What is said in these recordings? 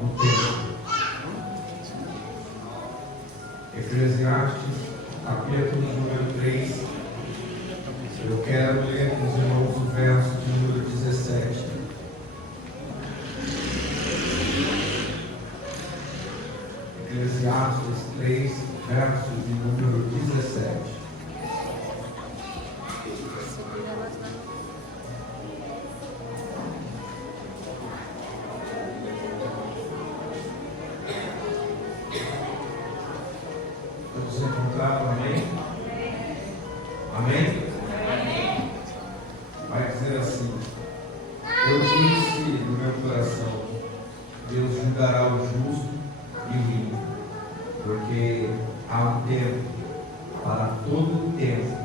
no tempo. Eclesiastes, capítulo número 3. Eu quero ler com os irmãos o verso de número 17. Eclesiastes 3, verso de número 17. Todos encontraram, amém? Amém? Vai dizer assim: eu disse no meu coração, Deus julgará o justo e o ímpio, porque há um tempo para todo o tempo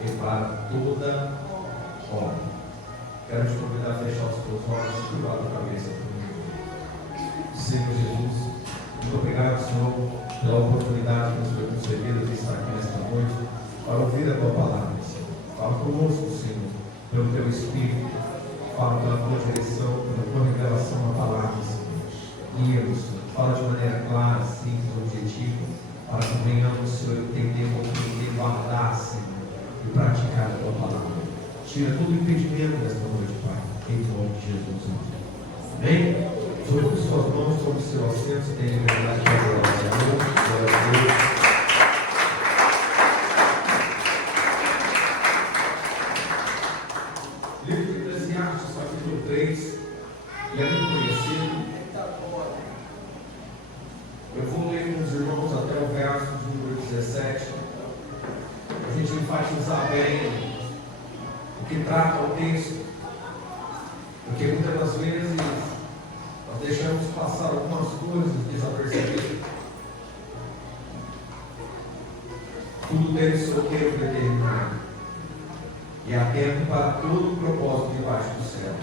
e para toda obra. Quero te convidar a fechar os teus olhos e curvar a cabeça comigo. Senhor Jesus, muito obrigado, Senhor, pela oportunidade que nos foi concedida de estar aqui nesta noite para ouvir a tua palavra, Senhor. Fala conosco, Senhor, pelo teu Espírito. Fala pela tua direção, pela tua revelação na palavra, Senhor. Guia-nos, Senhor. Fala de maneira clara, simples, objetiva, para que venhamos, Senhor, entender, compreender, guardar, Senhor, e praticar a tua palavra. Tira todo o impedimento desta noite, Pai, em nome de Jesus. Amém? Sobre suas mãos, sobre o seu assento, tem liberdade de adorar. Glória a Deus. Livro de Eclesiastes, capítulo 3, ele é muito conhecido. Eu vou ler com os irmãos até o verso de número 17, para a gente enfatizar bem o que trata o texto, porque muitas das vezes nós deixamos passar algumas coisas desapercebidas. Tudo tem o seu tempo determinado, e há tempo para todo o propósito debaixo do céu.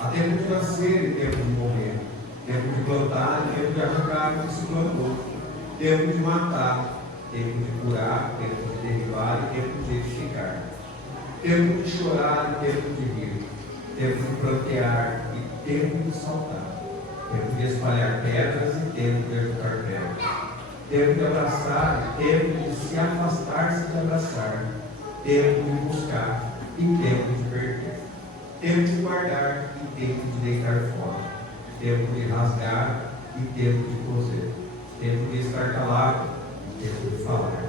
Há tempo de nascer e tempo de morrer, tempo de plantar e tempo de arrancar o que se plantou, tempo de matar, tempo de curar, tempo de derribar e tempo de edificar, tempo de chorar e tempo de rir, tempo de plantear e tempo de saltar, tempo de espalhar pedras e tempo de ajuntar pedras, tempo de abraçar e tempo de se afastar-se de abraçar, tempo de buscar e tempo de perder, tempo de guardar e tempo de deitar fora, tempo de rasgar e tempo de coser, tempo de estar calado e tempo de falar,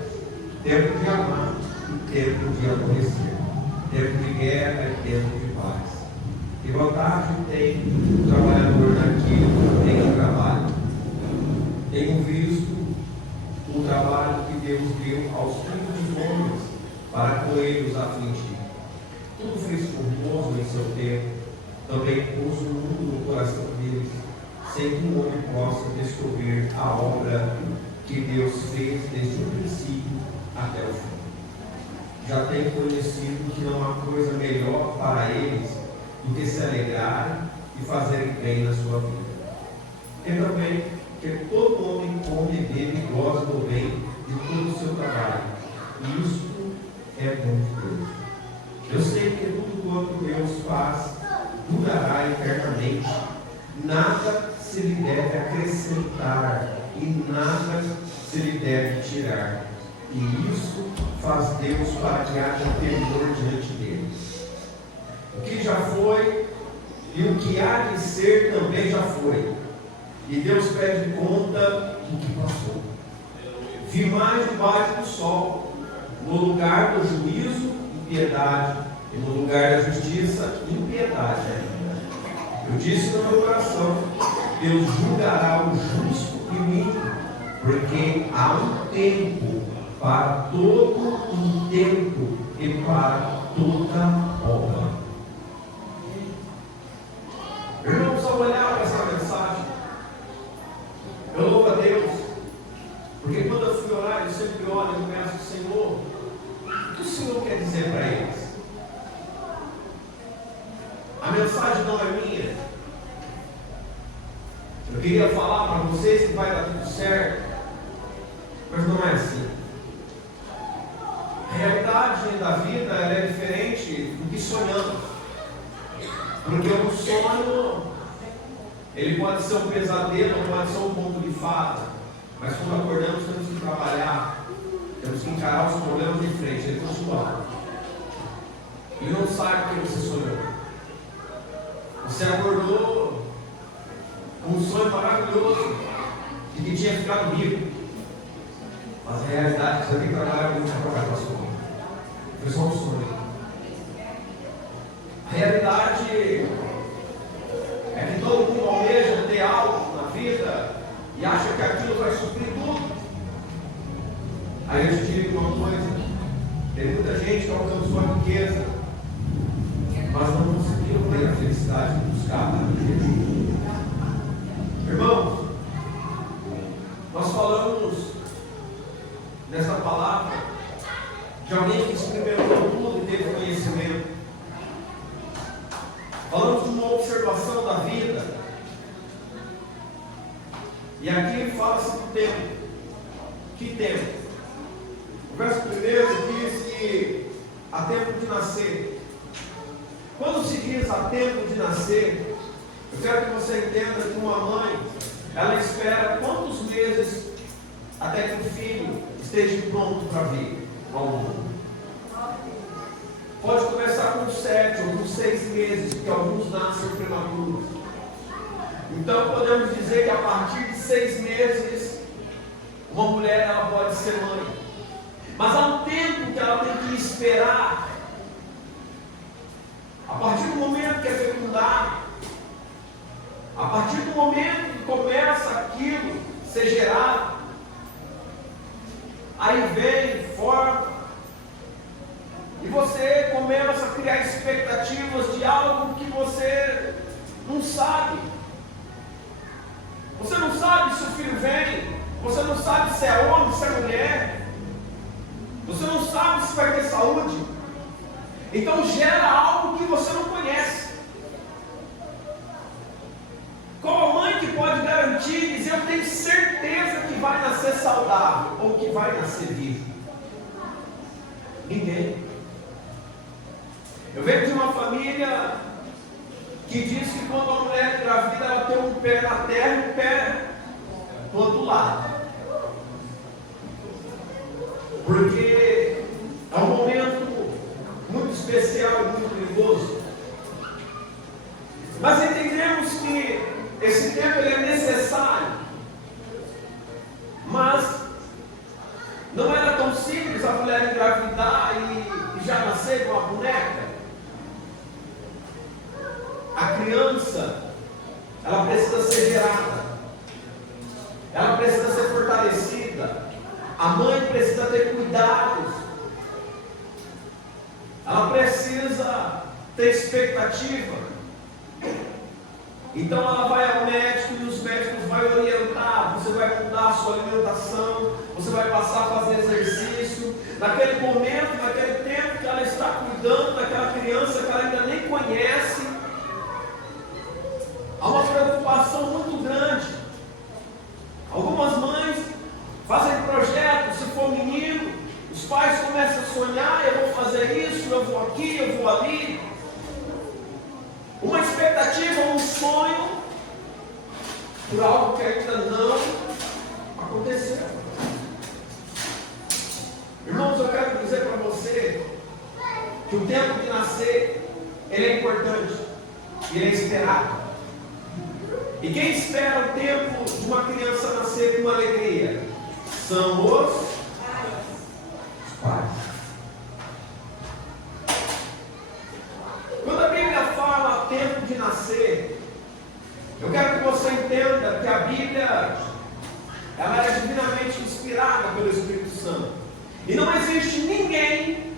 tempo de amar e tempo de aborrecer, tempo de guerra e tempo de paz. Que vantagem tem o trabalhador naquilo em que trabalha? Tenho visto o trabalho que Deus deu aos filhos dos homens para com eles afligir. Tudo fez formoso em seu tempo, também pôs o mundo no coração deles, sem que o homem possa descobrir a obra que Deus fez desde o princípio até o fim. Já tenho conhecido que não há coisa melhor para eles do que se alegrarem e fazerem bem na sua vida. E também que todo homem come, bebe e goza do bem de todo o seu trabalho. Isto é bom de Deus. Eu sei que tudo quanto Deus faz durará eternamente. Nada se lhe deve acrescentar e nada se lhe deve tirar. E isso faz Deus para que haja temor diante dele. O que já foi e o que há de ser também já foi. E Deus pede conta do que passou. Vi mais debaixo do sol, no lugar do juízo, impiedade, e no lugar da justiça, impiedade ainda. Eu disse no meu coração: Deus julgará o justo e o ímpio, porque há um tempo para todo um tempo e para toda obra. Irmãos, ao olhar para essa mensagem, eu louvo a Deus, porque quando eu fui orar, eu sempre oro e peço: Senhor, o que o Senhor quer dizer para eles? A mensagem não é minha. Eu queria falar para vocês que vai dar tudo certo, mas não é assim. A realidade da vida é diferente do que sonhamos. Porque um sonho Ele pode ser um pesadelo, ou pode ser um conto de fada, mas quando acordamos temos que trabalhar, temos que encarar os problemas de frente. Ele continua. Ele não sabe o que você sonhou. Você acordou com um sonho maravilhoso de que tinha ficado rico, mas a realidade é que você tem que trabalhar muito para pagar a sua conta. Foi só um sonho. A realidade é que todo mundo almeja ter algo na vida e acha que aquilo vai suprir tudo. Aí eu te digo uma coisa: tem muita gente que alcançou a riqueza, mas não conseguiram ter a felicidade de buscar a riqueza. Irmãos, nós falamos nessa palavra de alguém que experimentou tudo e teve conhecimento. Falamos de uma observação da vida. E aqui fala-se do tempo. Que tempo? O verso primeiro diz que há tempo de nascer. Quando se diz há tempo de nascer, eu quero que você entenda que uma mãe, ela espera quantos meses até que o filho esteja pronto para vir ao mundo. Pode começar com 7 ou com 6 meses, porque alguns nascem prematuros. Então podemos dizer que a partir de 6 meses, uma mulher ela pode ser mãe. Mas há um tempo que ela tem que esperar. A partir do momento que é fecundado, a partir do momento que começa aquilo a ser gerado, aí vem, forma, e você começa a criar expectativas de algo que você não sabe. Você não sabe se o filho vem, você não sabe se é homem, se é mulher, você não sabe se vai ter saúde. Então gera algo que você não conhece. Qual a mãe que pode garantir e dizer: eu tenho certeza que vai nascer saudável ou que vai nascer vivo? Ninguém. Eu venho de uma família que diz que quando a mulher engravida, ela tem um pé na terra e um pé do outro lado. Porque é um momento muito especial e muito perigoso. Mas entendemos que esse tempo ele é necessário. Mas não era tão simples a mulher engravidar e já nascer com a boneca. A criança, ela precisa ser gerada, ela precisa ser fortalecida, a mãe precisa ter cuidados, ela precisa ter expectativa. Então ela vai ao médico e os médicos vão orientar: você vai mudar a sua alimentação, você vai passar a fazer exercício. Naquele momento, naquele tempo que ela está cuidando daquela criança que ela ainda nem conhece, há uma preocupação muito grande. Algumas mães fazem projetos, se for menino, os pais começam a sonhar: eu vou fazer isso, eu vou aqui, eu vou ali. Uma expectativa, um sonho por algo que ainda não aconteceu. Irmãos, eu quero dizer para você que o tempo de nascer, ele é importante, ele é esperado. E quem espera o tempo de uma criança nascer com alegria são os pais. Quando a Bíblia fala tempo de nascer, eu quero que você entenda que a Bíblia ela é divinamente inspirada pelo Espírito Santo. E não existe ninguém,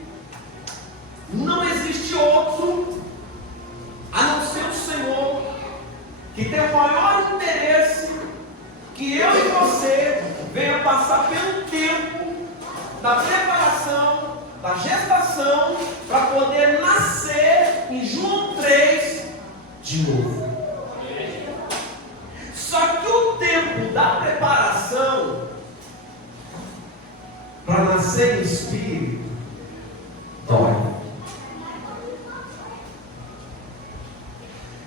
não existe outro, a não ser o Senhor, que tem o maior interesse que eu e você venha passar pelo tempo da preparação, da gestação, para poder nascer em João 3 de novo. Só que o tempo da preparação para nascer em espírito dói.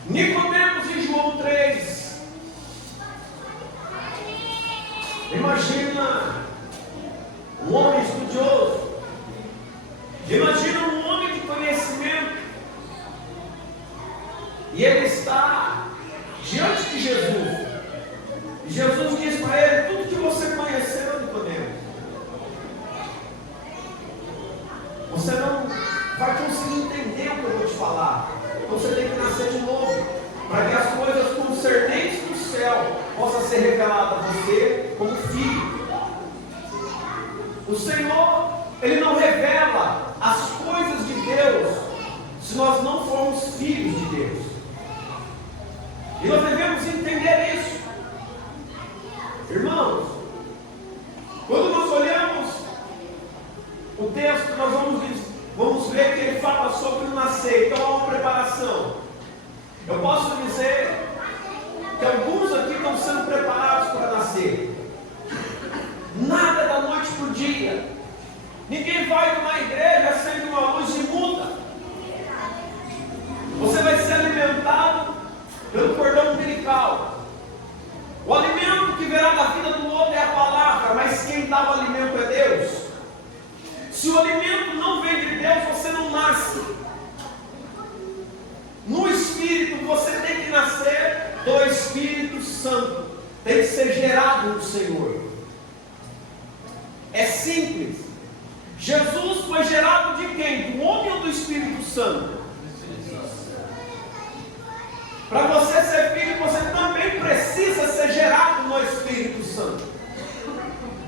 Nicodemos em João 3, de Jesus. E Jesus diz para ele: tudo que você conheceu, Nicodemo, você não vai conseguir entender o que eu vou te falar. Então você tem que nascer de novo, para que as coisas concernentes do céu possam ser reveladas a você como filho. O Senhor, Ele não revela as coisas de Deus se nós não formos filhos de Deus. E nós devemos entender isso. Irmãos, quando nós olhamos o texto, nós vamos ver que ele fala sobre o nascer. Então há uma preparação. Eu posso dizer que alguns aqui estão sendo preparados para nascer. Nada da noite para o dia. Ninguém vai de uma igreja, acende uma luz e muda. Você vai ser alimentado pelo cordão umbilical. O alimento que virá da vida do outro é a palavra, mas quem dá o alimento é Deus. Se o alimento não vem de Deus, você não nasce. No Espírito, você tem que nascer do Espírito Santo. Tem que ser gerado no Senhor. É simples. Jesus foi gerado de quem? Do homem ou do Espírito Santo? Para você ser filho, você também precisa ser gerado no Espírito Santo.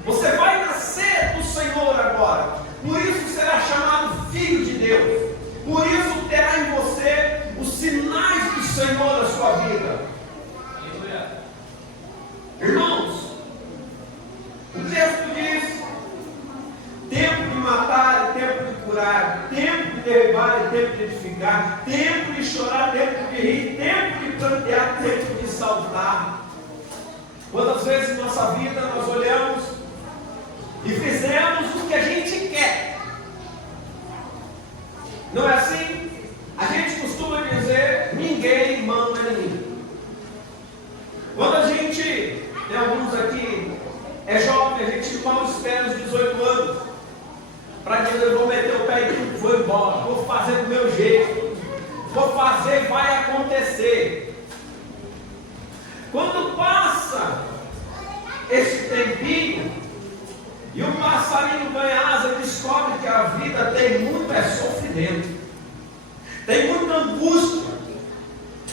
Você vai nascer do Senhor agora. Por isso será chamado filho de Deus. Por isso terá em você os sinais do Senhor na sua vida. Irmãos, o texto diz: tempo de matar e tempo de curar, tempo de derribar e tempo de edificar, tempo de chorar, tempo de rir, tempo de plantear, tempo de saltar. Quantas vezes em nossa vida nós olhamos e fizemos o que a gente quer? Não é assim? A gente costuma dizer: ninguém manda em mim. Quando a gente, tem alguns aqui, é jovem, a gente mal espera os 18 anos para dizer: eu vou meter o pé e vou embora, vou fazer do meu jeito, vou fazer, vai acontecer. Quando passa esse tempinho e o passarinho ganha asa, descobre que a vida tem muito sofrimento, tem muita angústia,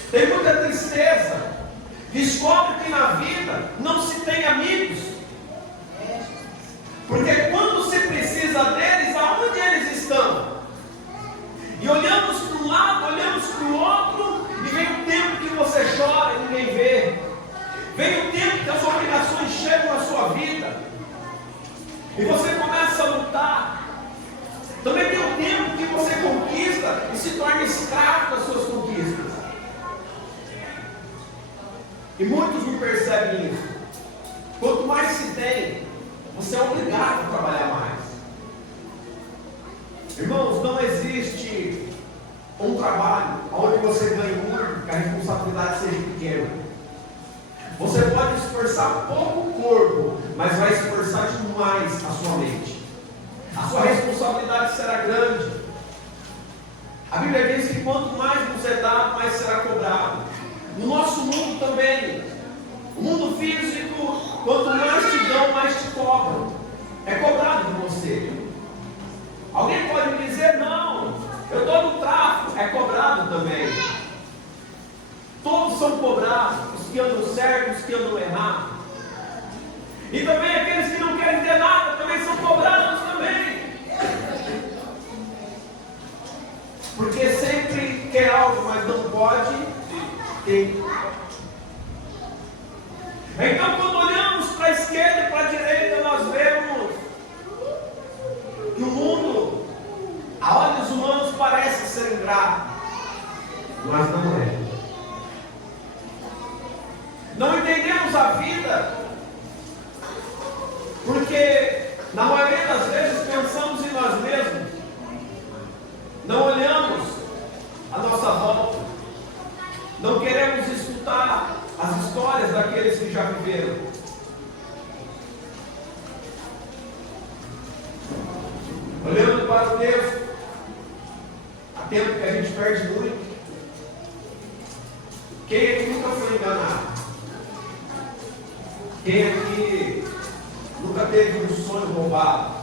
tem muita tristeza. Descobre que na vida não se tem amigos, porque quando se precisa deles, aonde eles estão? E olhamos para um lado, olhamos para o outro, e vem o tempo que você chora e ninguém vê. Vem o tempo que as obrigações chegam na sua vida e você começa a lutar. Também tem o tempo que você conquista e se torna escravo das suas conquistas. E muitos não percebem isso. Quanto mais se tem, você é obrigado a trabalhar mais. Irmãos, não existe um trabalho onde você ganhe muito, que a responsabilidade seja pequena. Você pode esforçar pouco o corpo, mas vai esforçar demais a sua mente. A sua responsabilidade será grande. A Bíblia diz que quanto mais você dá, mais será cobrado. No nosso mundo também, o mundo físico, quanto mais te dão, mais te cobram. É cobrado de você. Alguém pode me dizer: não, eu estou no tráfico. É cobrado também. Todos são cobrados, os que andam certo, os que andam errado. E também aqueles que não querem ter nada, também são cobrados também. Porque sempre quer algo, mas não pode ter. Então, quando olhamos para a esquerda e para a direita, nós vemos que o mundo, a olhos humanos, parece ser ingrato, mas não é. Não entendemos a vida, porque na maioria das vezes pensamos em nós mesmos, não olhamos a nossa volta, não queremos escutar as histórias daqueles que já viveram. Olhando para o texto, há tempo que a gente perde muito. Quem é que nunca foi enganado? Quem aqui nunca teve um sonho roubado?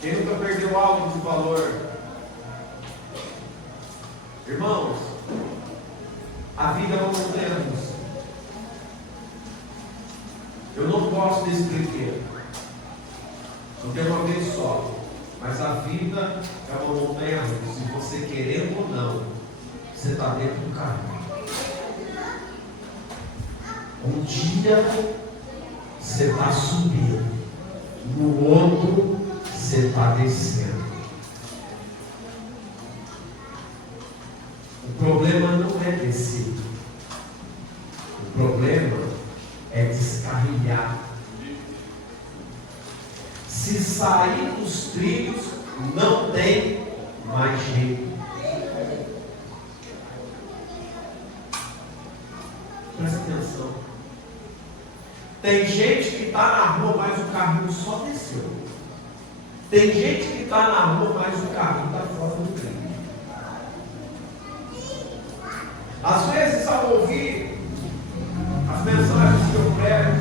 Quem nunca perdeu algo de valor? Irmãos, a vida é uma montanha russa. Eu não gosto desse brinquedo. Não tem uma vez só. Mas a vida é uma montanha russa. Se você querendo ou não, você está dentro do carro. Um dia você está subindo, no outro você está descendo. O problema não é descer. O problema é descarrilhar. Se sair dos trilhos, não tem mais jeito. Presta atenção. Tem gente que está na rua, mas o carrinho só desceu. Tem gente que está na rua, mas o carrinho está fora do trilho. Às vezes, ao ouvir as mensagens que eu prego,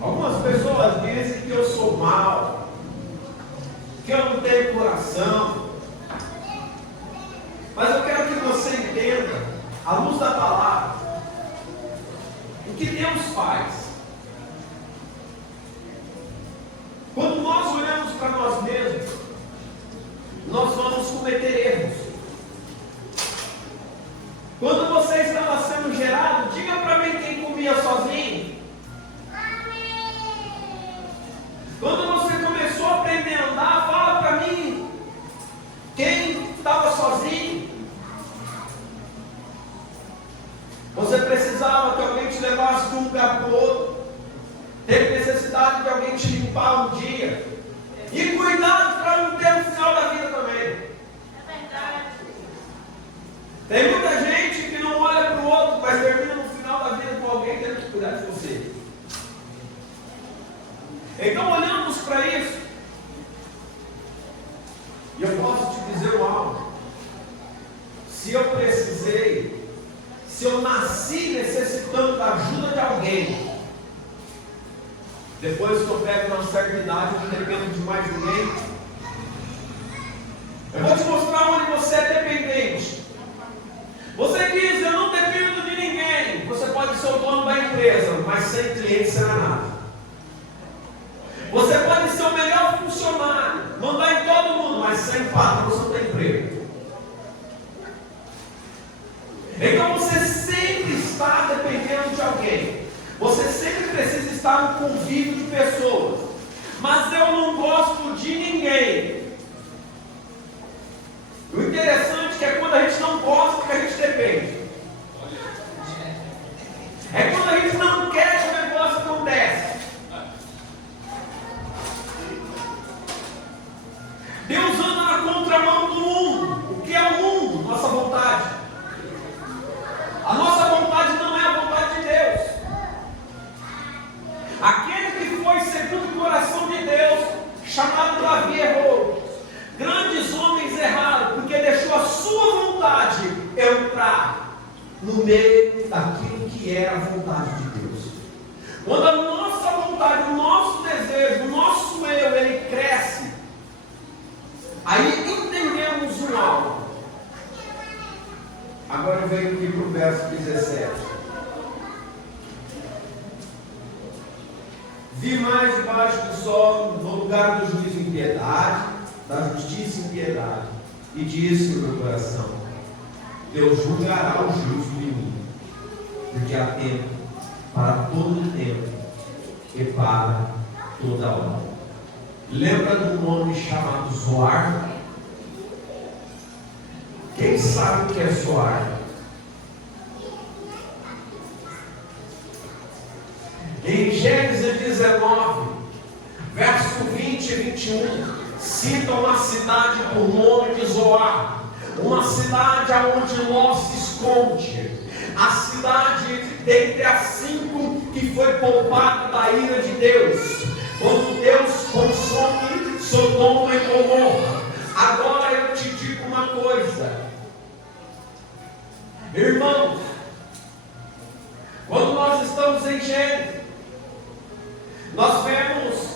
algumas pessoas dizem que eu sou mau, que eu não tenho coração. Mas eu quero que você entenda, à luz da palavra, o que Deus faz. Quando nós olhamos para nós mesmos, nós vamos cometer erros. Quando você estava sendo gerado, diga para mim quem comia sozinho. Quando você começou a aprender a andar, fala para mim quem estava sozinho. Você precisava que alguém te levasse de um lugar para o outro. Teve necessidade de alguém te limpar um dia. E cuidado para não ter no final da vida também. É verdade. Tem muita gente que não olha para o outro, mas termina no final da vida com alguém tendo que cuidar de você. Então olhamos para isso. E eu posso te dizer algo. Se eu precisei, se eu nasci necessitando da ajuda de alguém, depois que eu pego uma certa idade, eu não dependo de mais ninguém. Eu vou te mostrar onde você é dependente. Você diz, eu não dependo de ninguém. Você pode ser o dono da empresa, mas sem cliente será nada. Você pode ser o melhor funcionário, mandar em todo mundo, mas sem patrão você não tem emprego. Então você sempre está dependendo de alguém. Você sempre precisa estar no convívio de pessoas. Mas eu não gosto de ninguém. O interessante é que é quando a gente não gosta que a gente depende. É quando a gente não quer que o negócio aconteça. Deus anda na contramão do mundo. O que é o mundo? Nossa vontade. A nossa vontade não é a vontade de Deus. Aquele que foi segundo o coração de Deus, chamado Davi, errou. Grandes homens erraram, porque deixou a sua vontade entrar no meio daquilo que era a vontade de Deus. Quando a nossa vontade, o nosso desejo, o nosso eu, ele cresce, aí entendemos um algo. Agora eu venho aqui para o verso 17. Vi mais debaixo do sol, no lugar do juízo em piedade, da justiça em piedade, e disse no meu coração: Deus julgará o justo de mim, porque há tempo para todo tempo e para toda hora. Lembra do nome chamado Zoar? Quem sabe o que é Zoar? Em Gênesis 19, verso 20 e 21, cita uma cidade por nome de Zoar, uma cidade onde Ló se esconde, a cidade dentre as 5 que foi poupada da ira de Deus, quando Deus consome Sodoma e Gomorra. Agora eu te digo uma coisa, irmãos, quando nós estamos em Gênesis, nós vemos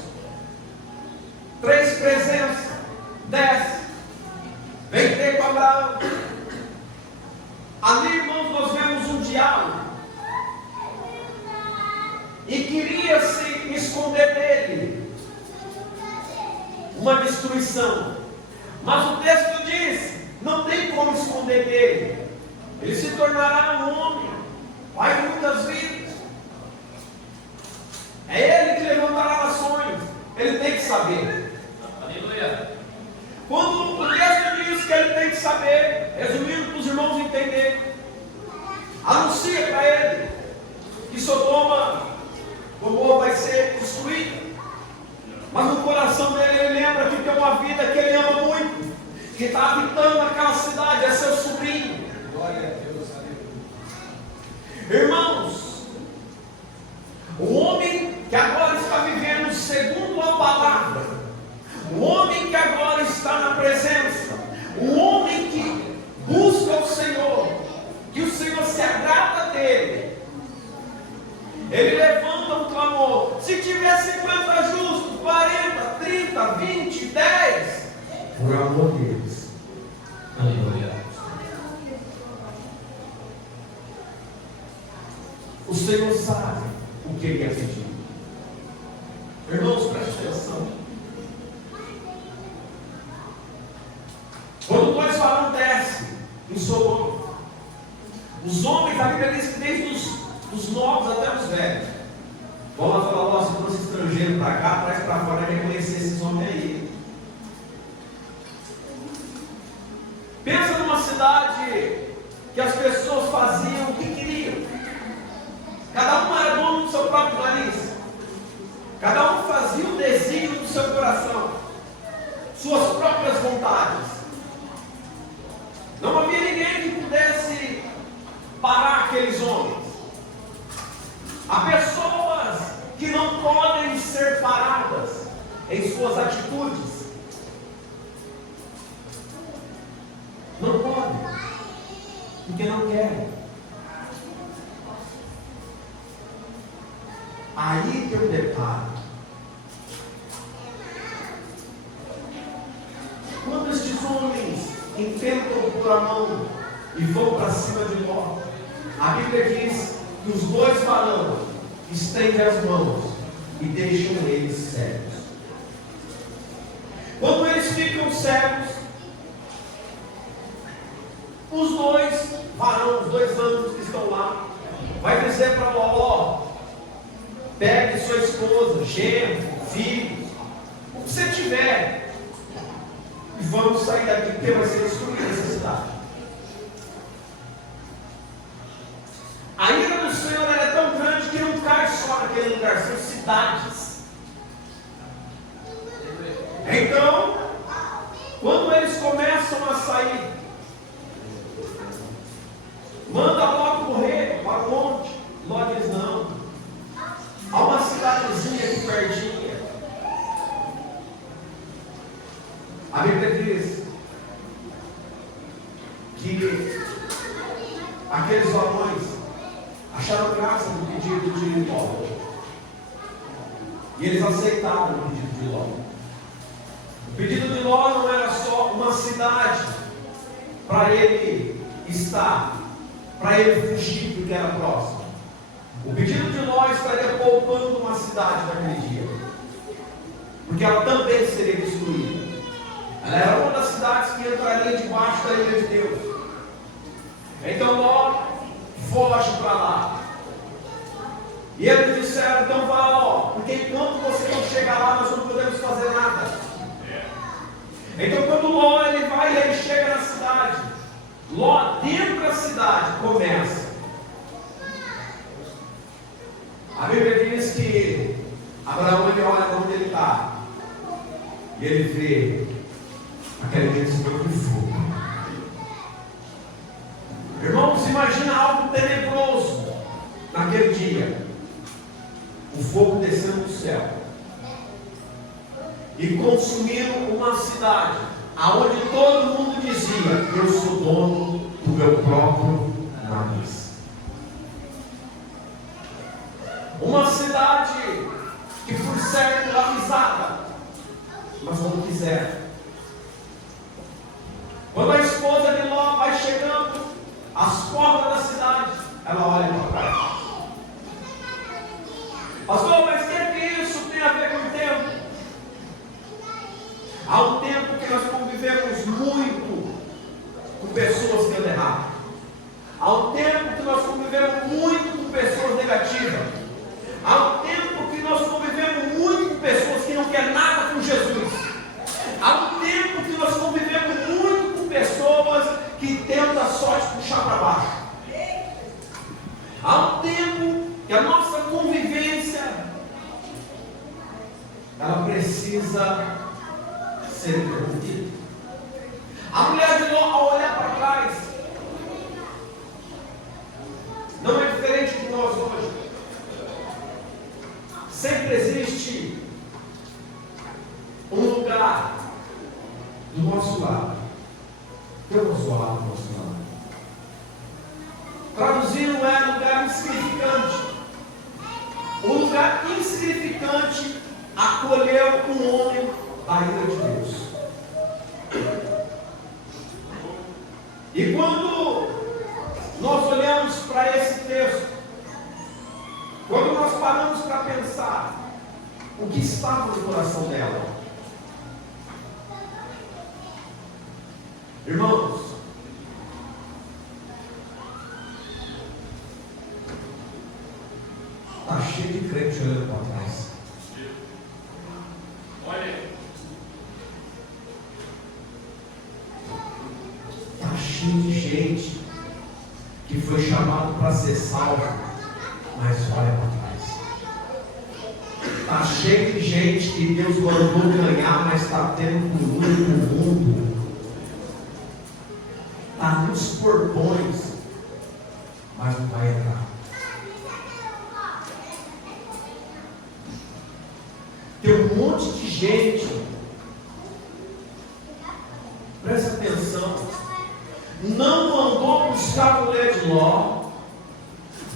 3 presenças, desce, vem ter com Abraão. Ali, irmãos, nós vemos um diálogo, e queria se esconder dele uma destruição, mas o texto diz, não tem como esconder dele, ele se tornará um homem, pai de muitas vidas, é ele que levantará nações, ele tem que saber. Aleluia. Quando o texto diz que ele tem que saber, resumindo para os irmãos entenderem, anuncia para ele que Sodoma, Gomorra vai ser destruída, mas no coração dele ele lembra que tem uma vida que ele ama muito, que está habitando naquela cidade, é seu sobrinho. Glória a Deus, aleluia. Irmãos, o homem que agora está vivendo segundo a palavra, o homem que agora está na presença, o homem que busca o Senhor, que o Senhor se agrada dele, ele levanta um clamor. Se tiver 50 justos, 40, 30, 20, 10, por amor deles. Aleluia. O Senhor sabe o que ele ia pedir. Irmãos, preste atenção. Quando 2 varões descem em Sodoma, os homens, a Bíblia diz que desde os novos até os velhos, vão lá falar: ó, se trouxe estrangeiro para cá, traz para fora, vai reconhecer esses homens aí. Pensa numa cidade que as pessoas faziam o que queriam, cada um era dono do seu próprio nariz, cada um fazia o desígnio do seu coração, suas próprias vontades. Não havia ninguém que pudesse parar aqueles homens. Há pessoas que não podem ser paradas em suas atitudes. Não podem, porque não querem. Aí que eu deparo. Quando estes homens enfrentam por a mão e vão para cima de Ló, a Bíblia diz que os 2 varões estendem as mãos e deixam eles cegos. Quando eles ficam cegos, os 2 varões, os 2 anjos que estão lá, vai dizer para Ló: pegue sua esposa, genro, filhos, o que você tiver, e vamos sair daqui, porque vai ser destruída essa cidade. A ira do Senhor ela é tão grande que não cai só naquele lugar, são cidades. Então, quando eles começam a sair, manda Ló correr para o monte. Ló diz: não, há uma cidadezinha aqui pertinha. A Bíblia diz que aqueles varões acharam graça no pedido de Ló, e eles aceitaram o pedido de Ló. O pedido de Ló não era só uma cidade para ele estar, para ele fugir porque era próximo. O pedido de Ló estaria poupando uma cidade naquele dia, porque ela também seria destruída. Ela era uma das cidades que entraria debaixo da ira de Deus. Então Ló foge para lá. E eles disseram: então vá, Ló, porque enquanto você não chegar lá, nós não podemos fazer nada. Então quando Ló ele vai e ele chega na cidade, Ló dentro da cidade começa. A Bíblia diz que Abraão ele olha onde ele está, e ele vê aquele vencedor de fogo. Irmãos, imagina algo tenebroso naquele dia: o fogo descendo do céu e consumindo uma cidade, aonde todo mundo dizia: eu sou dono do meu próprio nariz. Uma cidade que por certo avisada, mas como quiser. Quando a esposa de Ló vai chegando às portas da cidade, ela olha para trás. Pastor, mas o que isso tem a ver com o tempo? Há um tempo que nós convivemos muito com pessoas que andam errado. Há um tempo que nós convivemos muito com pessoas negativas. Há um tempo que nós convivemos muito com pessoas que não querem nada com Jesus. Há um tempo que nós convivemos muito com pessoas que tentam só te puxar para baixo. Há um tempo que a nossa convivência ela precisa ser interrompida. A mulher de Ló, ao olhar para trás, não é diferente de nós hoje. Sempre existe um lugar do nosso lado. Temos o lado do nosso lado. Traduzindo é lugar insignificante. O lugar insignificante acolheu um homem da ira de Deus. E quando nós olhamos para esse texto, quando nós paramos para pensar o que estava no coração dela, irmãos, está cheio de crente olhando para trás. Olha. Está cheio de gente que foi chamado para ser salvo, mas olha para trás. Está cheio de gente que Deus mandou ganhar, mas está tendo por único mundo. Está nos portões, mas não vai entrar. Tem um monte de gente, presta atenção, não mandou buscar a mulher de Ló,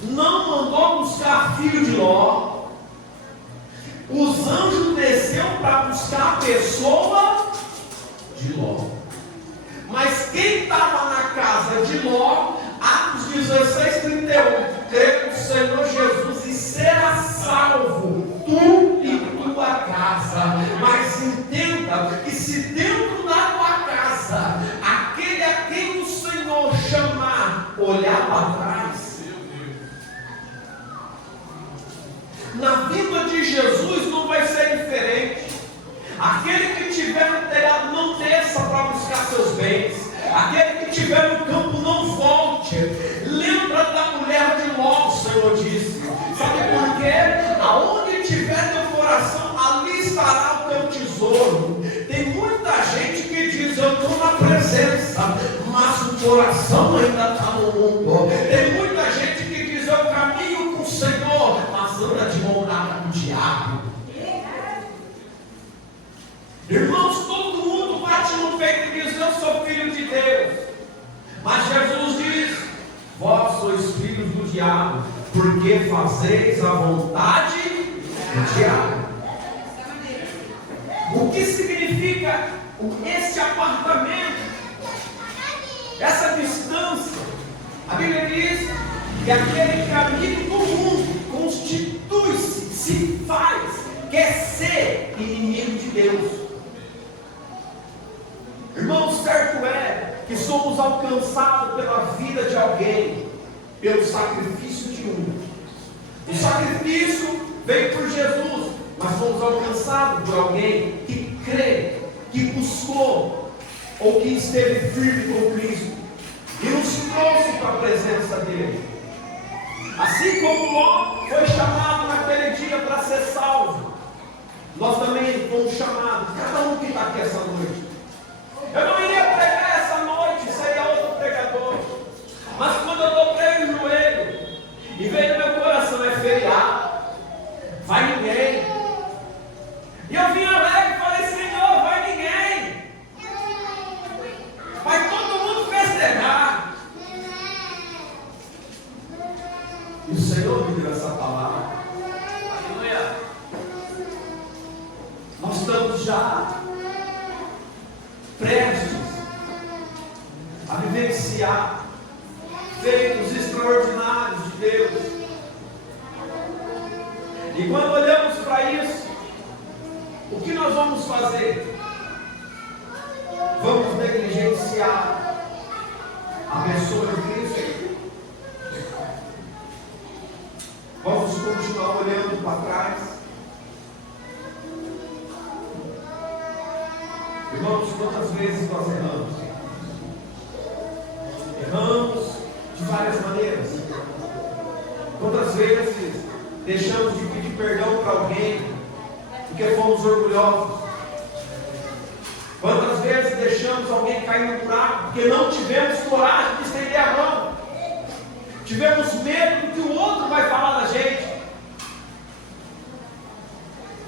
não mandou buscar a filha de Ló. Os anjos desceu para buscar a pessoa de Ló. Mas quem estava na casa de Ló, Atos 16:31, crê no Senhor Jesus e será salvo, tu e tua casa. Mas entenda que se dentro da tua casa, aquele a quem o Senhor chamar, olhar para trás, na vida de Jesus não vai ser diferente. Aquele que tiver no telhado não desça para buscar seus bens. Aquele que tiver no campo não volte. Lembra da mulher de Ló, o Senhor disse. Sabe por quê? Aonde tiver teu coração, ali estará o teu tesouro. Tem muita gente que diz, eu estou na presença, mas o coração ainda está no mundo. Tem muita gente que diz, eu caminho com o Senhor, mas anda de mão dada com o diabo. Irmãos, todo mundo bate no peito e diz, eu sou filho de Deus. Mas Jesus diz, vós sois filhos do diabo, porque fazeis a vontade do diabo. O que significa esse apartamento? Essa distância? A Bíblia diz que aquele caminho do mundo constitui-se, se faz, quer ser inimigo de Deus. Irmãos, certo é que somos alcançados pela vida de alguém, pelo sacrifício de um. O sacrifício veio por Jesus, mas fomos alcançados por alguém que crê, que buscou, ou que esteve firme com Cristo, e nos trouxe para a presença dele. Assim como Ló foi chamado naquele dia para ser salvo, nós também fomos chamados, cada um que está aqui essa noite. Eu não iria pregar essa noite, seria outro pregador. Mas quando eu dobrei o joelho e veio no meu coração, é feriado, vai ninguém. E eu vim alegre e falei, Senhor, vai ninguém. Vai todo mundo festejar. E o Senhor me deu essa palavra. estamos já prestes a vivenciar feitos extraordinários de Deus. E quando olhamos para isso, o que nós vamos fazer? Vamos negligenciar a pessoa de Cristo? Vamos continuar olhando para trás? Irmãos, quantas vezes nós erramos? Erramos de várias maneiras. Quantas vezes deixamos de pedir perdão para alguém porque fomos orgulhosos? Quantas vezes deixamos alguém cair no buraco porque não tivemos coragem de estender a mão? Tivemos medo do que o outro vai falar da gente.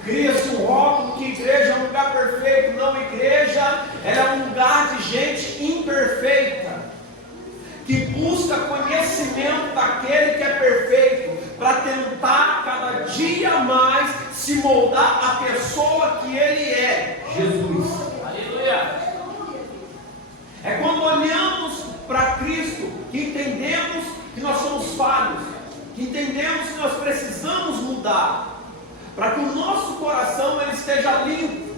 Cria-se um rótulo que igreja é um lugar perfeito. Não, igreja é um lugar de gente imperfeita, que busca conhecimento daquele que é perfeito, para tentar cada dia mais se moldar a pessoa que ele é, Jesus. Aleluia! É quando olhamos para Cristo que entendemos que nós somos falhos, que entendemos que nós precisamos mudar, para que o nosso coração ele esteja limpo.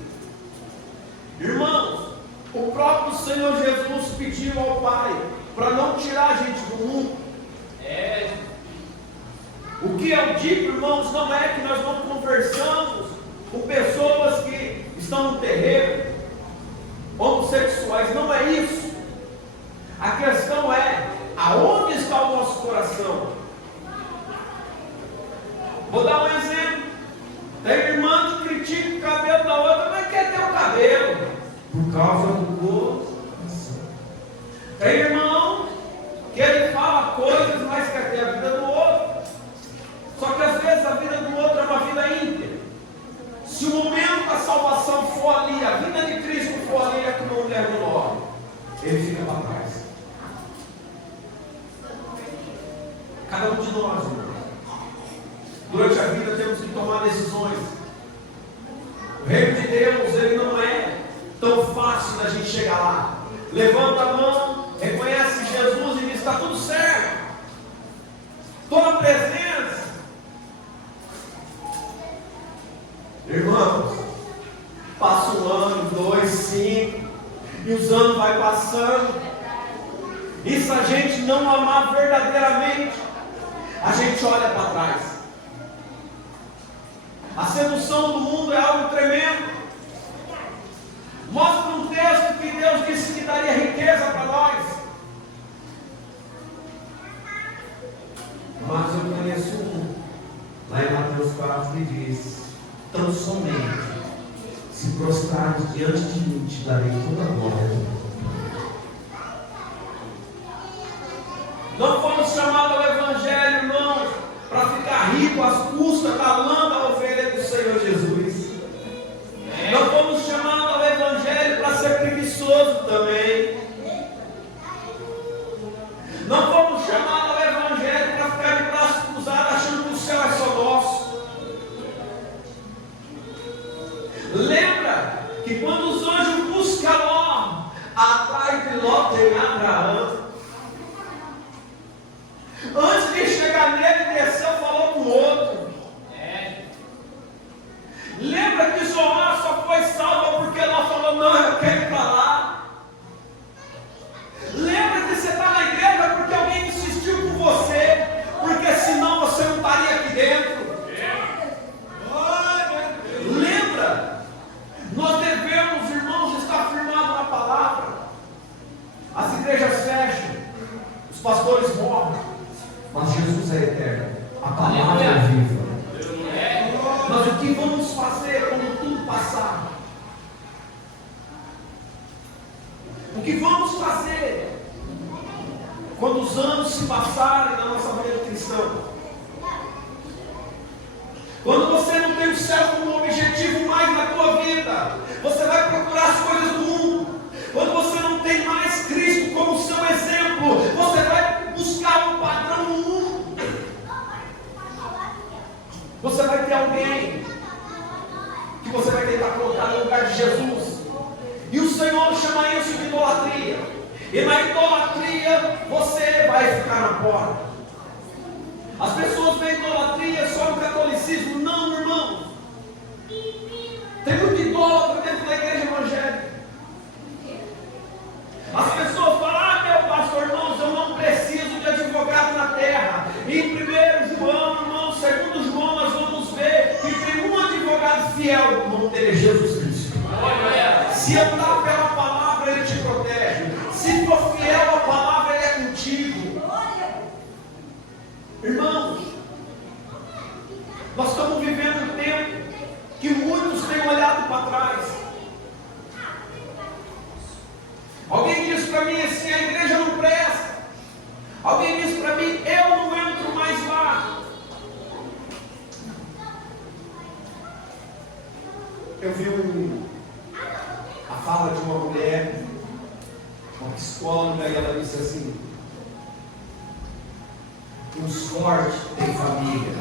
Irmãos, o próprio Senhor Jesus pediu ao Pai para não tirar a gente do mundo. O que eu digo, irmãos, não é que nós não conversamos com pessoas que estão no terreiro, homossexuais, não é isso. A questão é, aonde está o nosso coração? Vou dar um exemplo. Tem irmã que critica o cabelo da outra, mas quer ter o cabelo por causa do coração. Tem irmão que ele fala coisas, mas quer ter a vida do outro. Só que às vezes a vida do outro é uma vida íntegra. Se o momento da salvação for ali, a vida de Cristo for ali, é que não leva o nome, ele fica para trás. Cada um de nós, irmãos, durante a vida temos que tomar decisões. O reino de Deus, ele não é tão fácil da gente chegar lá. Levanta a mão, reconhece Jesus e diz: está tudo certo, estou na presença. Irmãos, passa um ano, 2, 5, e os anos vai passando. E se a gente não amar verdadeiramente, a gente olha para trás. A sedução do mundo é algo tremendo. Mostra um texto que Deus disse que daria riqueza para nós. Mas eu conheço um, lá em Mateus 4, que diz: tão somente se prostrares diante de mim, te darei toda a glória. Não fomos chamados ao Evangelho, irmãos, para ficar rico às custas da lã da ovelha do Senhor Jesus. Não fomos chamados ao Evangelho para ser preguiçoso também. Não fomos chamados ao Evangelho para ficar de braços cruzados achando que o céu é só nosso. Lembra que quando os anjos buscam Ló, atrás de Ló tem Abraão. Antes de chegar nele, desceu, falou com o outro. Lembra que Zoar só foi salvo porque Ló falou: não, eu quero ir para lá. Lembra que você está na igreja porque alguém insistiu com você, porque senão você não estaria aqui dentro. Lembra? Nós devemos, irmãos, estar firmados na palavra. As igrejas fecham, os pastores morrem, Mas Jesus é eterno, a palavra é viva. Mas o que vamos fazer quando tudo passar? O que vamos fazer quando os anos se passarem na nossa vida cristã? Quando você não tem o céu como objetivo mais na tua vida, você vai procurar as coisas do mundo. Quando você não tem mais Cristo como seu exemplo, você vai buscar um padrão no mundo. Você vai ter alguém que você vai tentar colocar no lugar de Jesus. E o Senhor chama isso de idolatria. E na idolatria você vai ficar na porta. As pessoas veem idolatria só no catolicismo. Não, irmão. Tem muito idólatra dentro da igreja evangélica. As pessoas falam: meu pastor, irmãos, eu não preciso de advogado na terra. E em 1 João, irmãos, 2 João, nós vamos ver que tem um advogado fiel. O nome dele é Jesus Cristo. Se andar pela palavra, ele te protege. Se for fiel à palavra, ele é contigo. Irmãos, nós estamos vivendo um tempo que muitos têm olhado para trás. Alguém disse para mim assim: a igreja não presta. Alguém disse para mim: eu não entro mais lá. Eu vi a fala de uma mulher, uma psicóloga, e ela disse assim: os fortes têm família,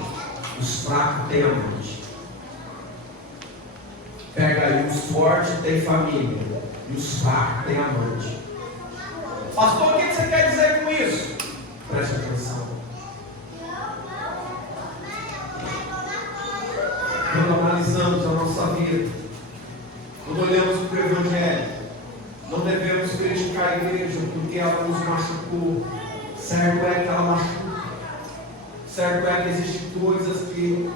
os fracos têm amante. Pega aí, os fortes têm família e os fracos têm amante. Pastor, o que você quer dizer com isso? Preste atenção. Quando analisamos a nossa vida, quando olhamos para o Evangelho, não devemos criticar a igreja porque ela nos machucou. Certo é que ela machuca. Certo é que existem coisas que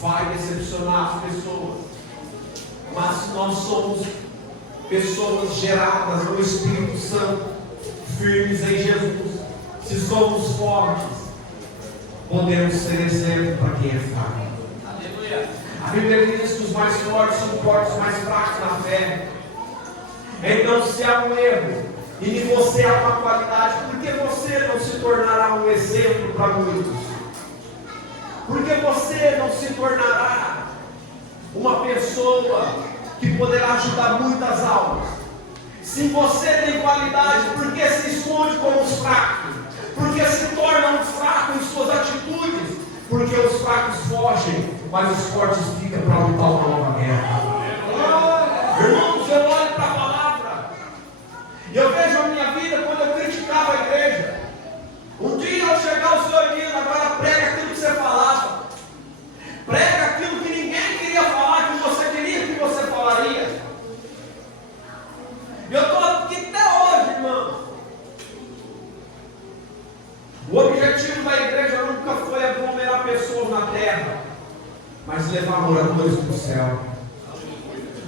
vai decepcionar as pessoas. Mas nós somos pessoas geradas no Espírito Santo, firmes em Jesus. Se somos fortes, podemos ser exemplo para quem é fraco. Aleluia. A Bíblia diz que os mais fortes suportam os mais fracos na fé. Então, se há um erro e em você há uma qualidade, por que você não se tornará um exemplo para muitos? Por que você não se tornará uma pessoa que poderá ajudar muitas almas? Se você tem qualidade, por que se esconde como os fracos? Por que se torna um fraco em suas atitudes? Porque os fracos fogem, mas os fortes ficam para lutar uma nova guerra. Irmãos, eu olho para a palavra e eu vejo a minha vida quando eu criticava a igreja. Um dia eu chegar ao Senhor e diz: agora prega aquilo que você falava. Prega aquilo que ninguém queria falar, que você queria que você falaria. E eu estou aqui até hoje, irmão. O objetivo da igreja nunca foi aglomerar pessoas na terra, mas levar moradores para o céu.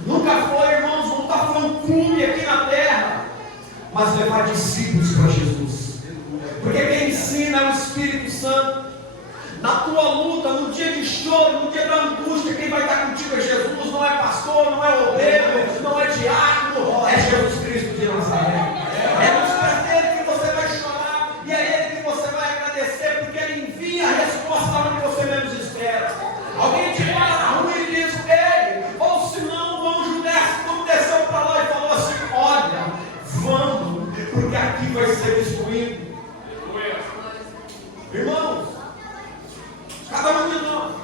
Nunca foi, irmãos, nunca foi um clube aqui na terra, mas levar discípulos para Jesus. Porque quem ensina é o Espírito Santo. Na tua luta, no dia de choro, no dia da angústia, quem vai estar contigo é Jesus. Não é pastor, não é obreiro, não é diácono, é Jesus Cristo de Nazaré. É nos pés dele que você vai chorar, e é ele que você vai agradecer, porque ele envia a resposta onde você menos espera. Alguém te para na rua e diz: ei, ou se não, o anjo desceu para lá e falou assim: olha, vamos, porque aqui vai ser destruído. Irmãos, cada um de nós.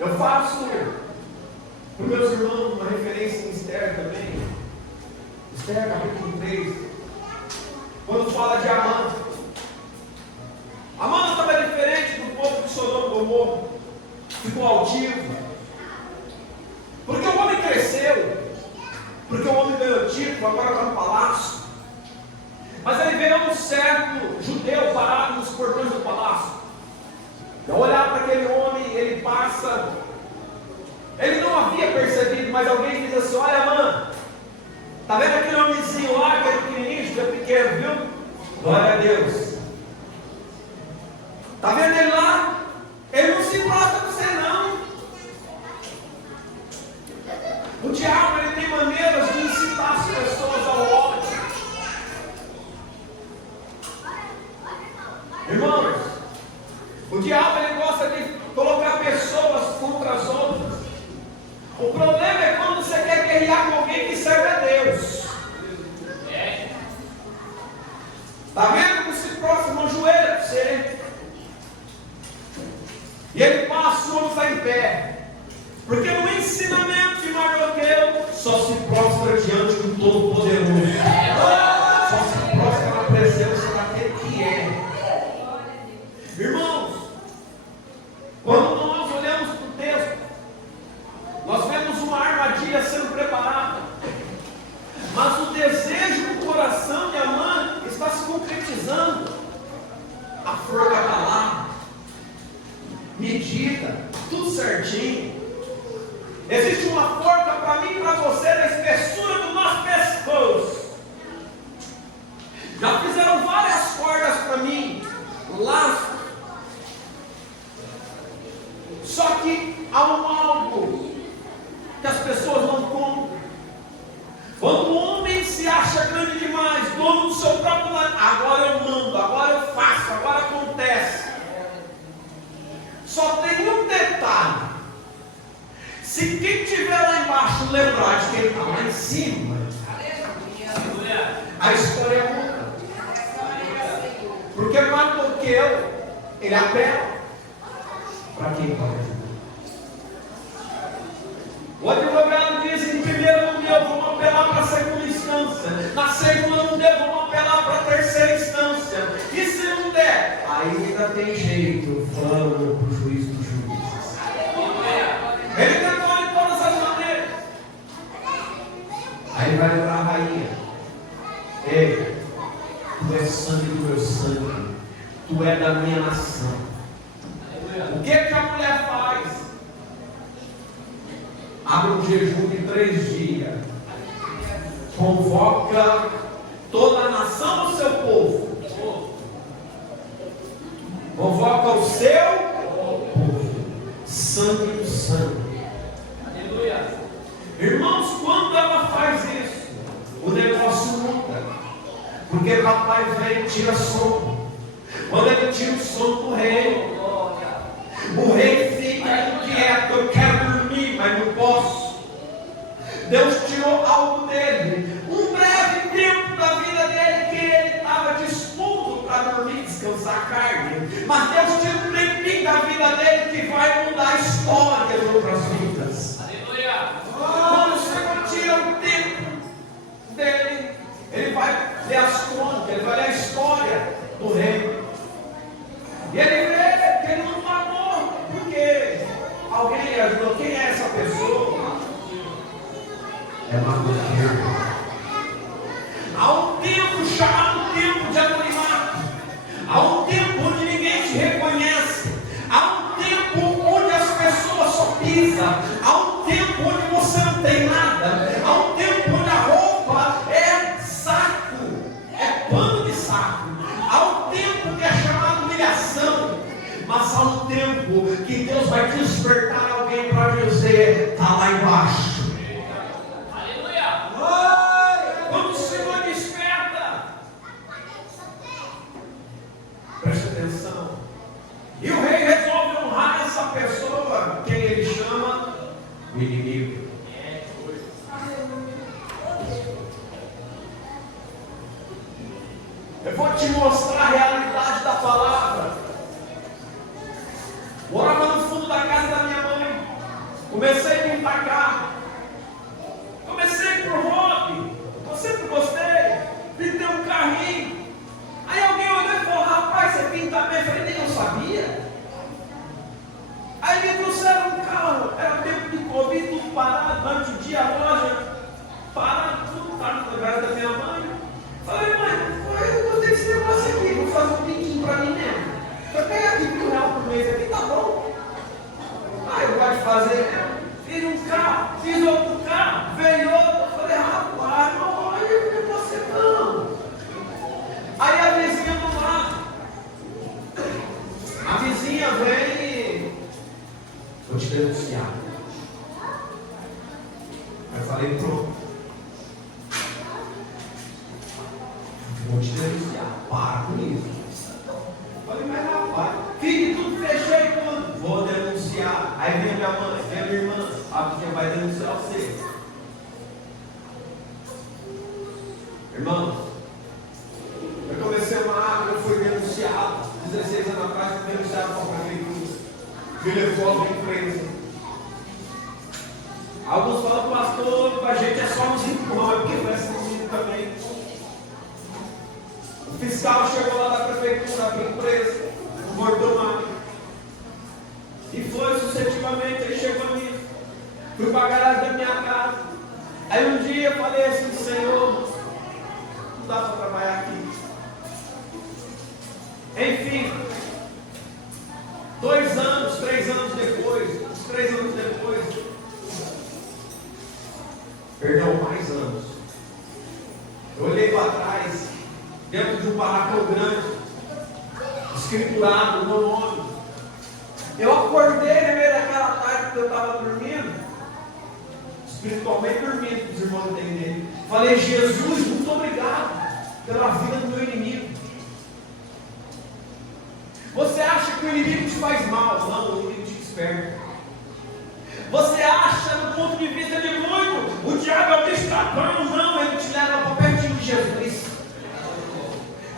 Eu faço para os meus irmãos uma referência em Esther também. Esther capítulo 3. Quando fala de Amã. Amã estava diferente do povo de Sodoma e Gomorra. Ficou altivo. Porque o homem cresceu. Porque o homem ganhou título, agora está no palácio. Mas ele vê um certo judeu parado nos portões do palácio. Ao olhar para aquele homem, ele passa. Ele não havia percebido, mas alguém diz assim: olha, mano, está vendo aquele homenzinho lá, aquele pequenininho, que é pequeno, viu? Glória a Deus. Está vendo ele lá? Ele não se importa com você, não. O diabo, ele tem maneiras de incitar as pessoas ao ódio. Irmãos, o diabo, ele gosta de colocar pessoas contra as outras. O problema é quando você quer guerrear com alguém que serve a Deus. Está vendo como se próximo ajoelha para você? E ele passa, o homem está em pé. Porque no ensinamento de Mardoqueu só se prostra diante do Todo-Poderoso. Só se prostra na presença daquele que é. Irmãos, quando nós olhamos para o texto, nós vemos uma armadilha sendo preparada. Mas o desejo do coração de Amã está se concretizando. A forca está lá, medida, tudo certinho. Existe uma forca para mim e para você na espessura do nosso pescoço. Já fizeram várias cordas para mim, laços. Só que há um algo que as pessoas não compram. Quando o homem se acha grande demais, dono do seu próprio lado, agora eu mando, agora eu faço, agora acontece. Só tem um detalhe. Se quem estiver lá embaixo lembrar de quem está lá em cima, a história é outra. Porque Mardoqueu, ele apela para quem pode ajudar. O advogado diz: em primeiro não deu, vamos apelar para a segunda instância. Na segunda não deu, vamos apelar para a terceira instância. E se não der, aí ainda tem jeito, vamos para o juiz dos juízes. Ele tentou de todas as maneiras. Aí vai lembrar a rainha: ei, tu és sangue do meu sangue, tu és da minha nação. O que a mulher faz? Abre um jejum de 3 dias, convoca toda a nação do seu povo, convoca o seu povo, sangue do sangue. Aleluia. Irmãos, quando ela faz isso, o negócio muda, porque papai vem e tira sono. Quando ele tira o sono do rei, o rei fica inquieto: eu quero dormir, mas não posso. Deus tirou algo dele, um breve tempo da vida dele que ele estava disposto para dormir, descansar a carne. Mas Deus tira um tempinho da vida dele que vai mudar a história de outras vidas. Aleluia. Quando o Senhor tira o tempo dele, ele vai ler as crônicas, ele vai ler a história do rei. E ele vê que ele não pagou, porque alguém lhe ajudou. Quem é essa pessoa? É Mardoqueu. Há um tempo chamado tempo de anonimato. Há um tempo onde ninguém te reconhece. Há um tempo onde as pessoas só pisam. Há um tempo onde você não tem nada. Há um tempo onde a roupa é saco, é pano de saco. Há um tempo que é chamado humilhação. Mas há um tempo que Deus vai despertar alguém para dizer: está lá embaixo. Aleluia! Quando o Senhor desperta, preste atenção. E o rei resolve honrar essa pessoa, quem ele chama? O inimigo. Eu vou te mostrar a realidade da palavra. Morava no fundo da casa da minha mãe. Comecei a pintar carro. Comecei por hobby. Eu sempre gostei. Pintei um carrinho. Aí alguém olhou e falou: rapaz, você pinta bem. Eu falei: nem eu sabia. Aí me trouxeram um carro. Era tempo de Covid, tudo parado. Durante o dia a loja parado, tudo parado na casa da minha mãe. Falei: mãe, eu gostei desse negócio aqui. Vou fazer um pintinho para mim mesmo. Eu peguei aqui R$1.000 por mês aqui, tá bom. Aí eu gosto de fazer. Fiz um carro, fiz outro carro, veio outro. Eu falei: rapaz, olha o que você não. Aí a vizinha do lado, a vizinha vem e: vou te denunciar. Eu falei: pronto, vou te denunciar, para com isso. Falei: mas rapaz, fiz tudo, fechei tudo, vou denunciar. Aí vem a minha mãe, vem a minha irmã, a vizinha vai denunciar você. Irmãos, eu comecei uma água, eu fui denunciado. 16 anos atrás, fui denunciado para a prefeitura. Me levou a uma empresa. Alguns falam, pastor, com a gente é só nos empurrão, é porque foi assim comigo também. O fiscal chegou lá da prefeitura, abriu preso, no mordomário. E foi sucessivamente, ele chegou nisso. Fui para a garagem da minha casa. Aí um dia eu falei assim, Senhor, não dá para trabalhar aqui. Enfim, 2 anos, 3 anos depois, uns 3 anos depois, perdão, mais anos, eu olhei para trás, dentro de um barracão grande, escriturado o meu nome. Eu acordei no meio daquela tarde que eu estava dormindo, espiritualmente dormindo, para os irmãos entenderem. Falei, Jesus, muito obrigado pela vida do meu inimigo. Você acha que o inimigo te faz mal? Não, o inimigo te desperta. Você acha, do ponto de vista de muito, o diabo é o destapão? Não, ele te leva para pertinho de Jesus.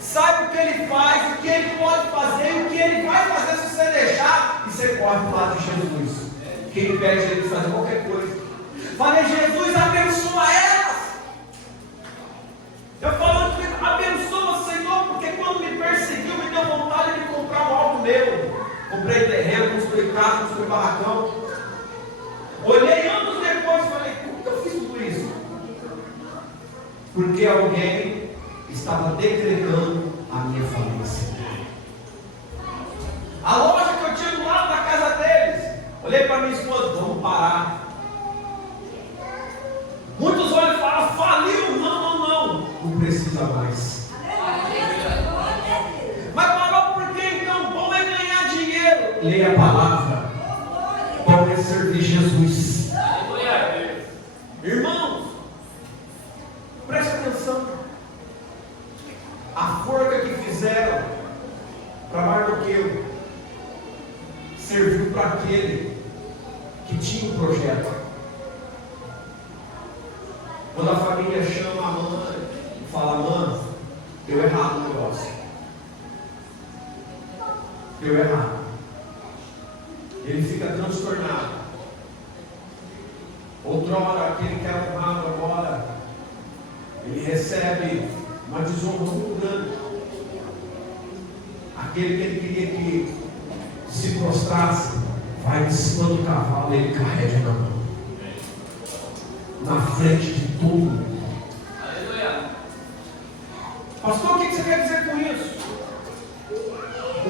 Sabe o que ele faz, o que ele pode fazer, o que ele vai fazer se você deixar, e você corre para o lado de Jesus, que ele pede ele de fazer qualquer coisa. Falei, Jesus, abençoa elas. Eu falando, abençoa, Senhor, porque quando me perseguiu, me deu vontade de comprar um alto meu. Comprei terreno, construí casa, construí barracão. Olhei anos depois e falei, como que eu fiz tudo isso? Porque alguém estava decretando a minha falência. A loja que eu tinha do lado da casa deles, olhei para minha esposa, vamos parar. Muitos olham e falam, faliu, não precisa mais. Mas parou porque então bom é ganhar dinheiro. Leia a palavra, bom é servir Jesus. Irmãos, preste atenção. A forca que fizeram para Mardoqueu serviu para aquele que tinha um projeto. Quando a família chama a mãe e fala, mãe, deu errado o negócio. Deu errado. Ele fica transtornado. Outrora, aquele que era honrado agora, ele recebe uma desonra muito grande. Aquele que ele queria que se prostrasse, vai em cima do cavalo e ele carrega na mão. Na frente de tudo. Aleluia. Pastor, o que você quer dizer com isso?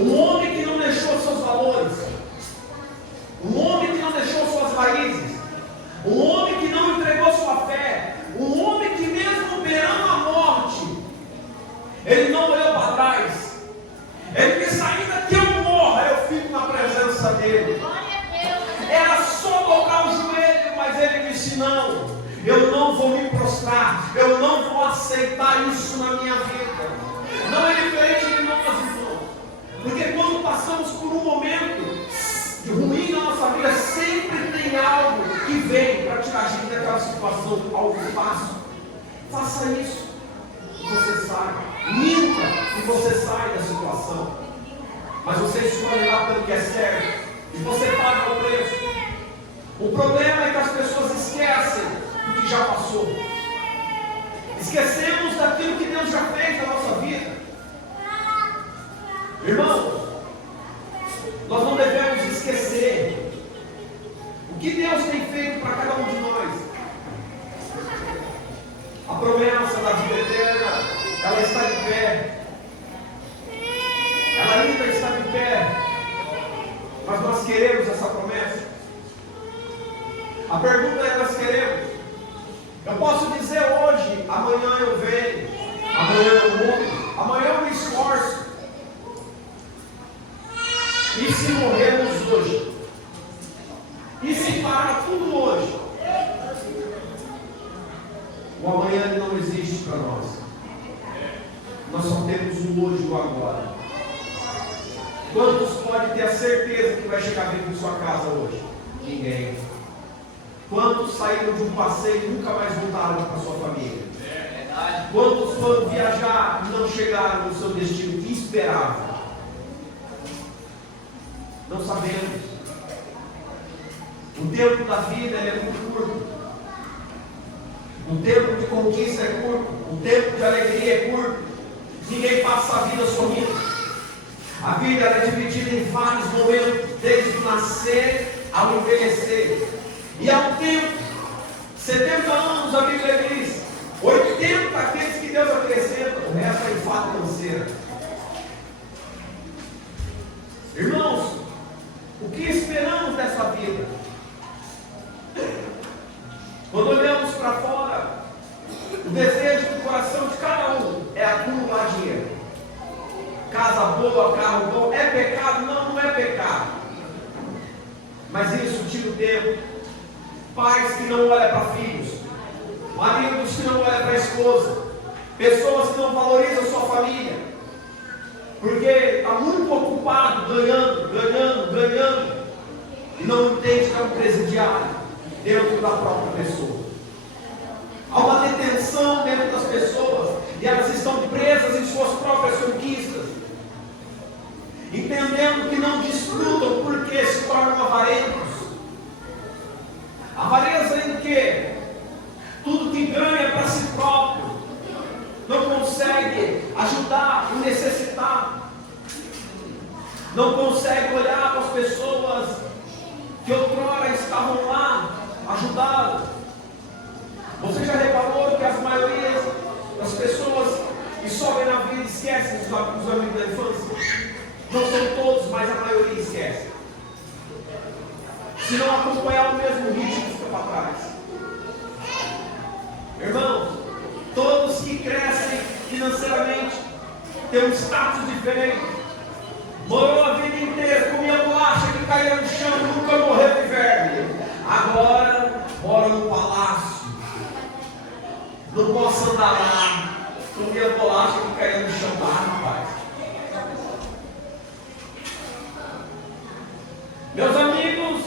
Um homem que não deixou seus valores, um homem que não deixou suas raízes, um homem que não entregou sua fé, um homem que mesmo beirando a morte, ele não olhou para trás. Ele disse, ainda que eu morra, eu fico na presença dele. Era só dobrar o joelho, mas ele disse, não, eu não vou me prostrar, eu não vou aceitar isso na minha vida. Não é diferente de nós, irmãos, porque quando passamos por um momento de ruim na nossa vida, sempre tem algo que vem para tirar a gente daquela situação, algo fácil. Faça isso e você sai, minta e você sai da situação, mas você escolhe lá pelo que é certo e você paga o preço. O problema é que as pessoas esquecem do que já passou. Esquecemos daquilo que Deus já fez na nossa vida. Irmãos, nós não devemos esquecer o que Deus tem feito para cada um de nós. A promessa da vida eterna, ela está de pé. Ela ainda está de pé. Mas nós queremos essa promessa. A pergunta é, nós queremos? Eu posso dizer hoje, amanhã eu venho, amanhã eu morro, amanhã eu me esforço. E se morrermos hoje? E se parar tudo hoje? O amanhã não existe para nós. Nós só temos o hoje e o agora. Quantos podem ter a certeza que vai chegar dentro de sua casa hoje? Ninguém. Quantos saíram de um passeio e nunca mais voltaram para sua família? Quantos foram viajar e não chegaram no seu destino que esperavam? Não sabemos. O tempo da vida ele é muito curto. O tempo de conquista é curto. O tempo de alegria é curto. Ninguém passa a vida sorrindo. A vida é dividida em vários momentos, desde o nascer ao envelhecer. E há um tempo, 70 anos, a Bíblia diz, 80 aqueles que Deus acrescenta, o resto é em fato canseira. Irmãos, o que esperamos dessa vida? Quando olhamos para fora, o desejo do coração de cada um é acumular dinheiro. Casa boa, carro bom, é pecado? Não, não é pecado. Mas isso tira o tempo. Pais que não olham para filhos, maridos que não olham para a esposa, pessoas que não valorizam a sua família, porque está muito ocupado, ganhando, e não entende que é um presidiário dentro da própria pessoa. Há uma detenção dentro das pessoas, e elas estão presas em suas próprias conquistas, entendendo que não desfrutam porque se tornam avarentos. Avareza em que? Tudo que ganha é para si próprio, não consegue ajudar o necessitado, não consegue olhar para as pessoas que outrora estavam lá, ajudá-lo. Você já reparou que as maiorias das pessoas que sobem na vida esquecem os amigos da infância? Não são todos, mas a maioria esquece. Se não acompanhar o mesmo ritmo, fica para trás. Irmãos, todos que crescem financeiramente têm um status diferente. Morou a vida inteira, comia bolacha que caía no chão, nunca morreu de verme. Agora mora no palácio. Não posso andar lá. Comia bolacha que caía no chão. Rapaz. Meus amigos,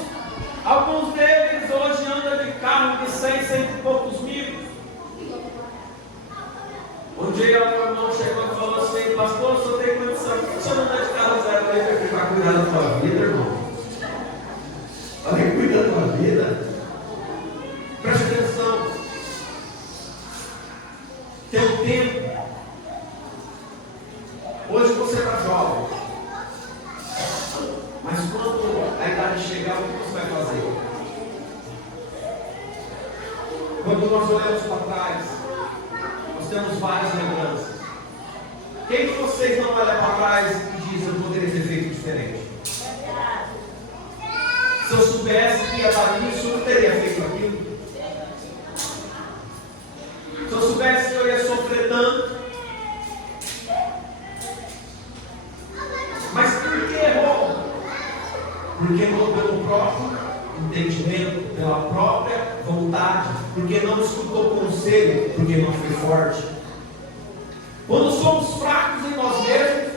alguns deles hoje andam de carro de 100 e poucos mil. Um dia o meu irmão chegou e falou assim: pastor, o senhor tem condição? Por que o senhor não anda de carro zero para cuidar da tua vida, irmão? Alguém cuida da tua vida? Preste atenção. Tem um tempo. Hoje você está jovem. Mas quando a idade chegar, o que você vai fazer? Quando nós olhamos para trás, nós temos várias lembranças. Quem de vocês não olha para trás e diz: eu poderia ter feito diferente? Se eu soubesse que ia dar isso, eu não teria feito aquilo. Se eu soubesse que eu ia sofrer tanto. Mas por que errou? Porque errou pelo próprio entendimento, pela própria vontade, porque não escutou o conselho, porque não foi forte. Quando somos fracos em nós mesmos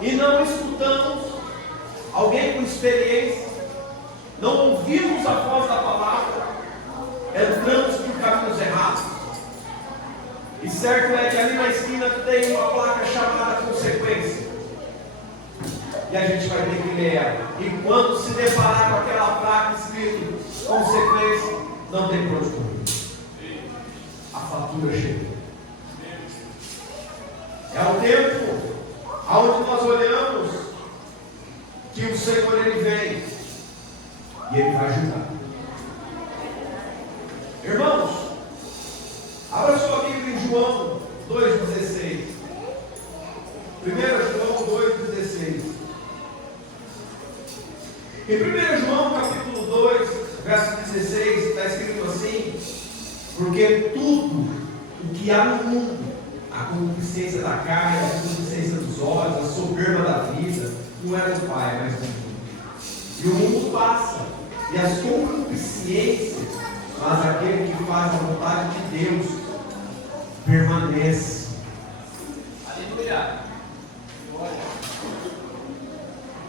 e não escutamos alguém com experiência, não ouvimos a voz da palavra, entramos por caminhos errados. E certo é que ali na esquina tem uma placa chamada consequência. E a gente vai ter que ler ela. E quando se deparar com aquela placa escrito consequência, não tem por onde correr. A fatura chega. É o tempo onde nós olhamos que o Senhor ele vem e ele vai ajudar. Irmãos, abra sua Bíblia em João 2,16. 1 João 2,16. Em 1 João capítulo 2, verso 16, está escrito assim: porque tudo o que há no mundo, a concupiscência da carne, a concupiscência dos olhos, a soberba da vida, não é do Pai, mas do mundo. E o mundo passa, e as concupiscências, mas aquele que faz a vontade de Deus permanece. Aleluia.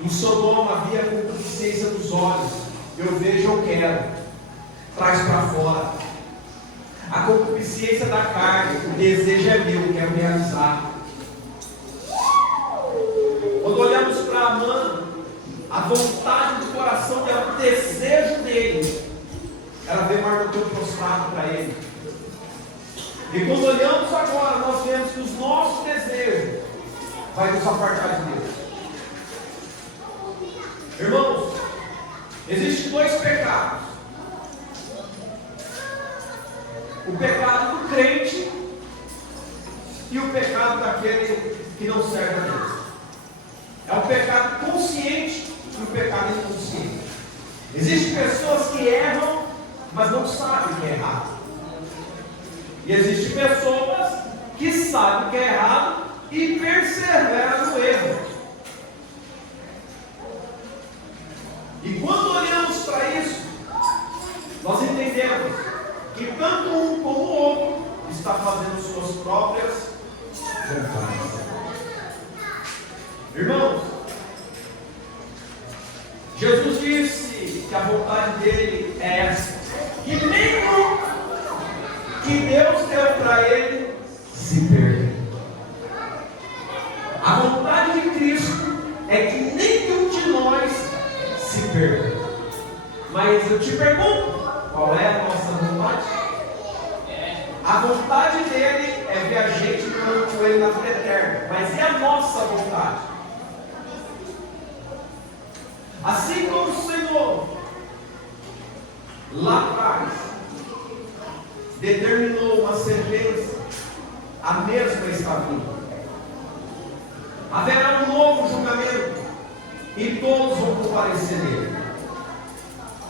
Em Sodoma havia a concupiscência dos olhos. Eu vejo, eu quero. Traz para fora. A concupiscência da carne. O desejo é meu, eu quero realizar. Quando olhamos para Amã, a vontade do coração é o desejo pesado para Ele. E quando olhamos agora, nós vemos que os nossos desejos vai nos apartar de Deus. Irmãos, existem dois pecados. O pecado do crente e o pecado daquele que não serve a Deus. É o pecado consciente e o pecado inconsciente. Existem pessoas que erram, mas não sabem que é errado. E existem pessoas que sabem que é errado e perseveram no erro. E quando olhamos para isso, nós entendemos que tanto um como o outro está fazendo suas próprias vontades. Irmãos, Jesus disse que a vontade dele é essa, que nenhum que Deus deu para ele se perca. A vontade de Cristo é que nenhum de nós se perca. Mas eu te pergunto, qual é a nossa vontade? A vontade dele é ver a gente morando com ele na vida eterna. Mas e a nossa vontade? Assim como o Senhor lá atrás determinou uma sentença, a mesma está vindo. Haverá um novo julgamento e todos vão comparecer nele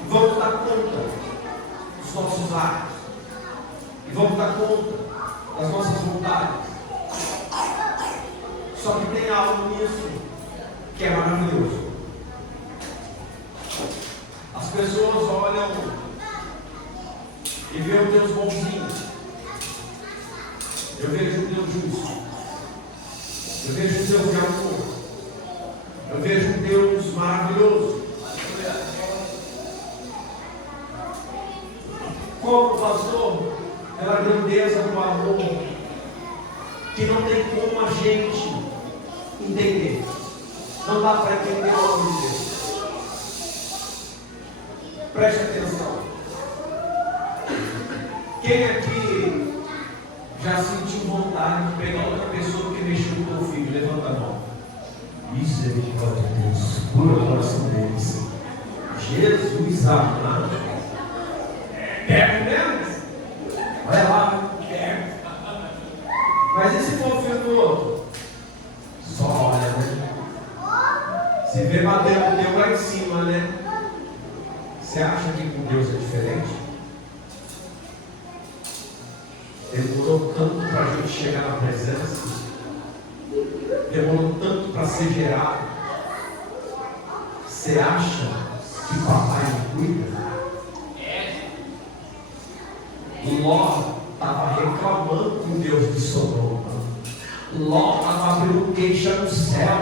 e vamos dar conta dos nossos atos e vamos dar conta das nossas vontades. Só que tem algo nisso que é maravilhoso. As pessoas olham e veem o Deus bonzinho. Eu vejo um Deus justo. Eu vejo um Deus de amor. Eu vejo um Deus maravilhoso. Como, pastor, pela grandeza do amor, que não tem como a gente entender. Não dá para entender o amor de Deus. Preste atenção. Quem aqui já sentiu vontade de pegar outra pessoa que mexeu com o teu filho? Levanta a mão. Misericórdia de Deus. Cura o coração deles. Jesus amado. Quer mesmo? Vai lá. Quer. Mas e se for o filho do outro? Só olha, né? Se vê batendo o teu lá em cima, né? Você acha que com Deus é diferente? Demorou tanto para a gente chegar na presença. Demorou tanto para ser gerado. Você acha que papai não cuida? Ló estava reclamando com Deus de Sodoma. Ló estava abrindo queixa no céu.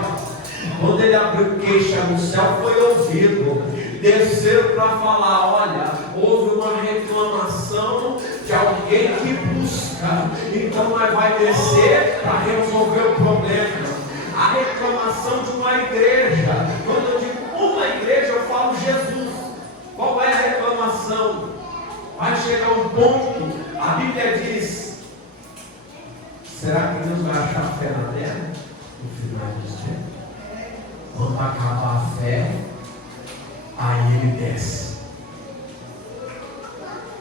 Quando ele abriu queixa no céu, foi ouvido. Desceram para falar: olha, houve uma reclamação de alguém que busca, então nós vai descer para resolver o problema. A reclamação de uma igreja. Quando eu digo uma igreja, eu falo Jesus. Qual é a reclamação? Vai chegar um ponto, a Bíblia diz: será que Deus vai achar fé na terra no final dos tempos? Quando acabar a fé, aí ele desce.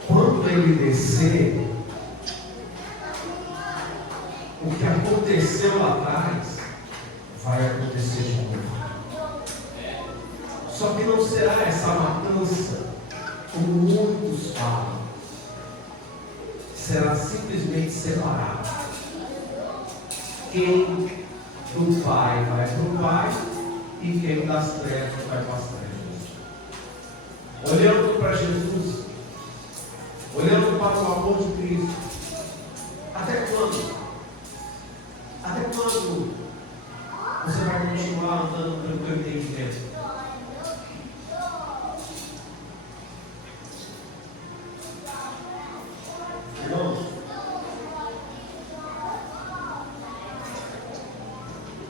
Quando ele descer, o que aconteceu lá atrás vai acontecer de novo. Só que não será essa matança como muitos falam. Será simplesmente separado. Quem do Pai vai para o Pai e quem das trevas vai para as trevas. Olhando para Jesus, olhando para o amor de Cristo, até quando? Até quando você vai continuar andando pelo teu entendimento? Irmãos,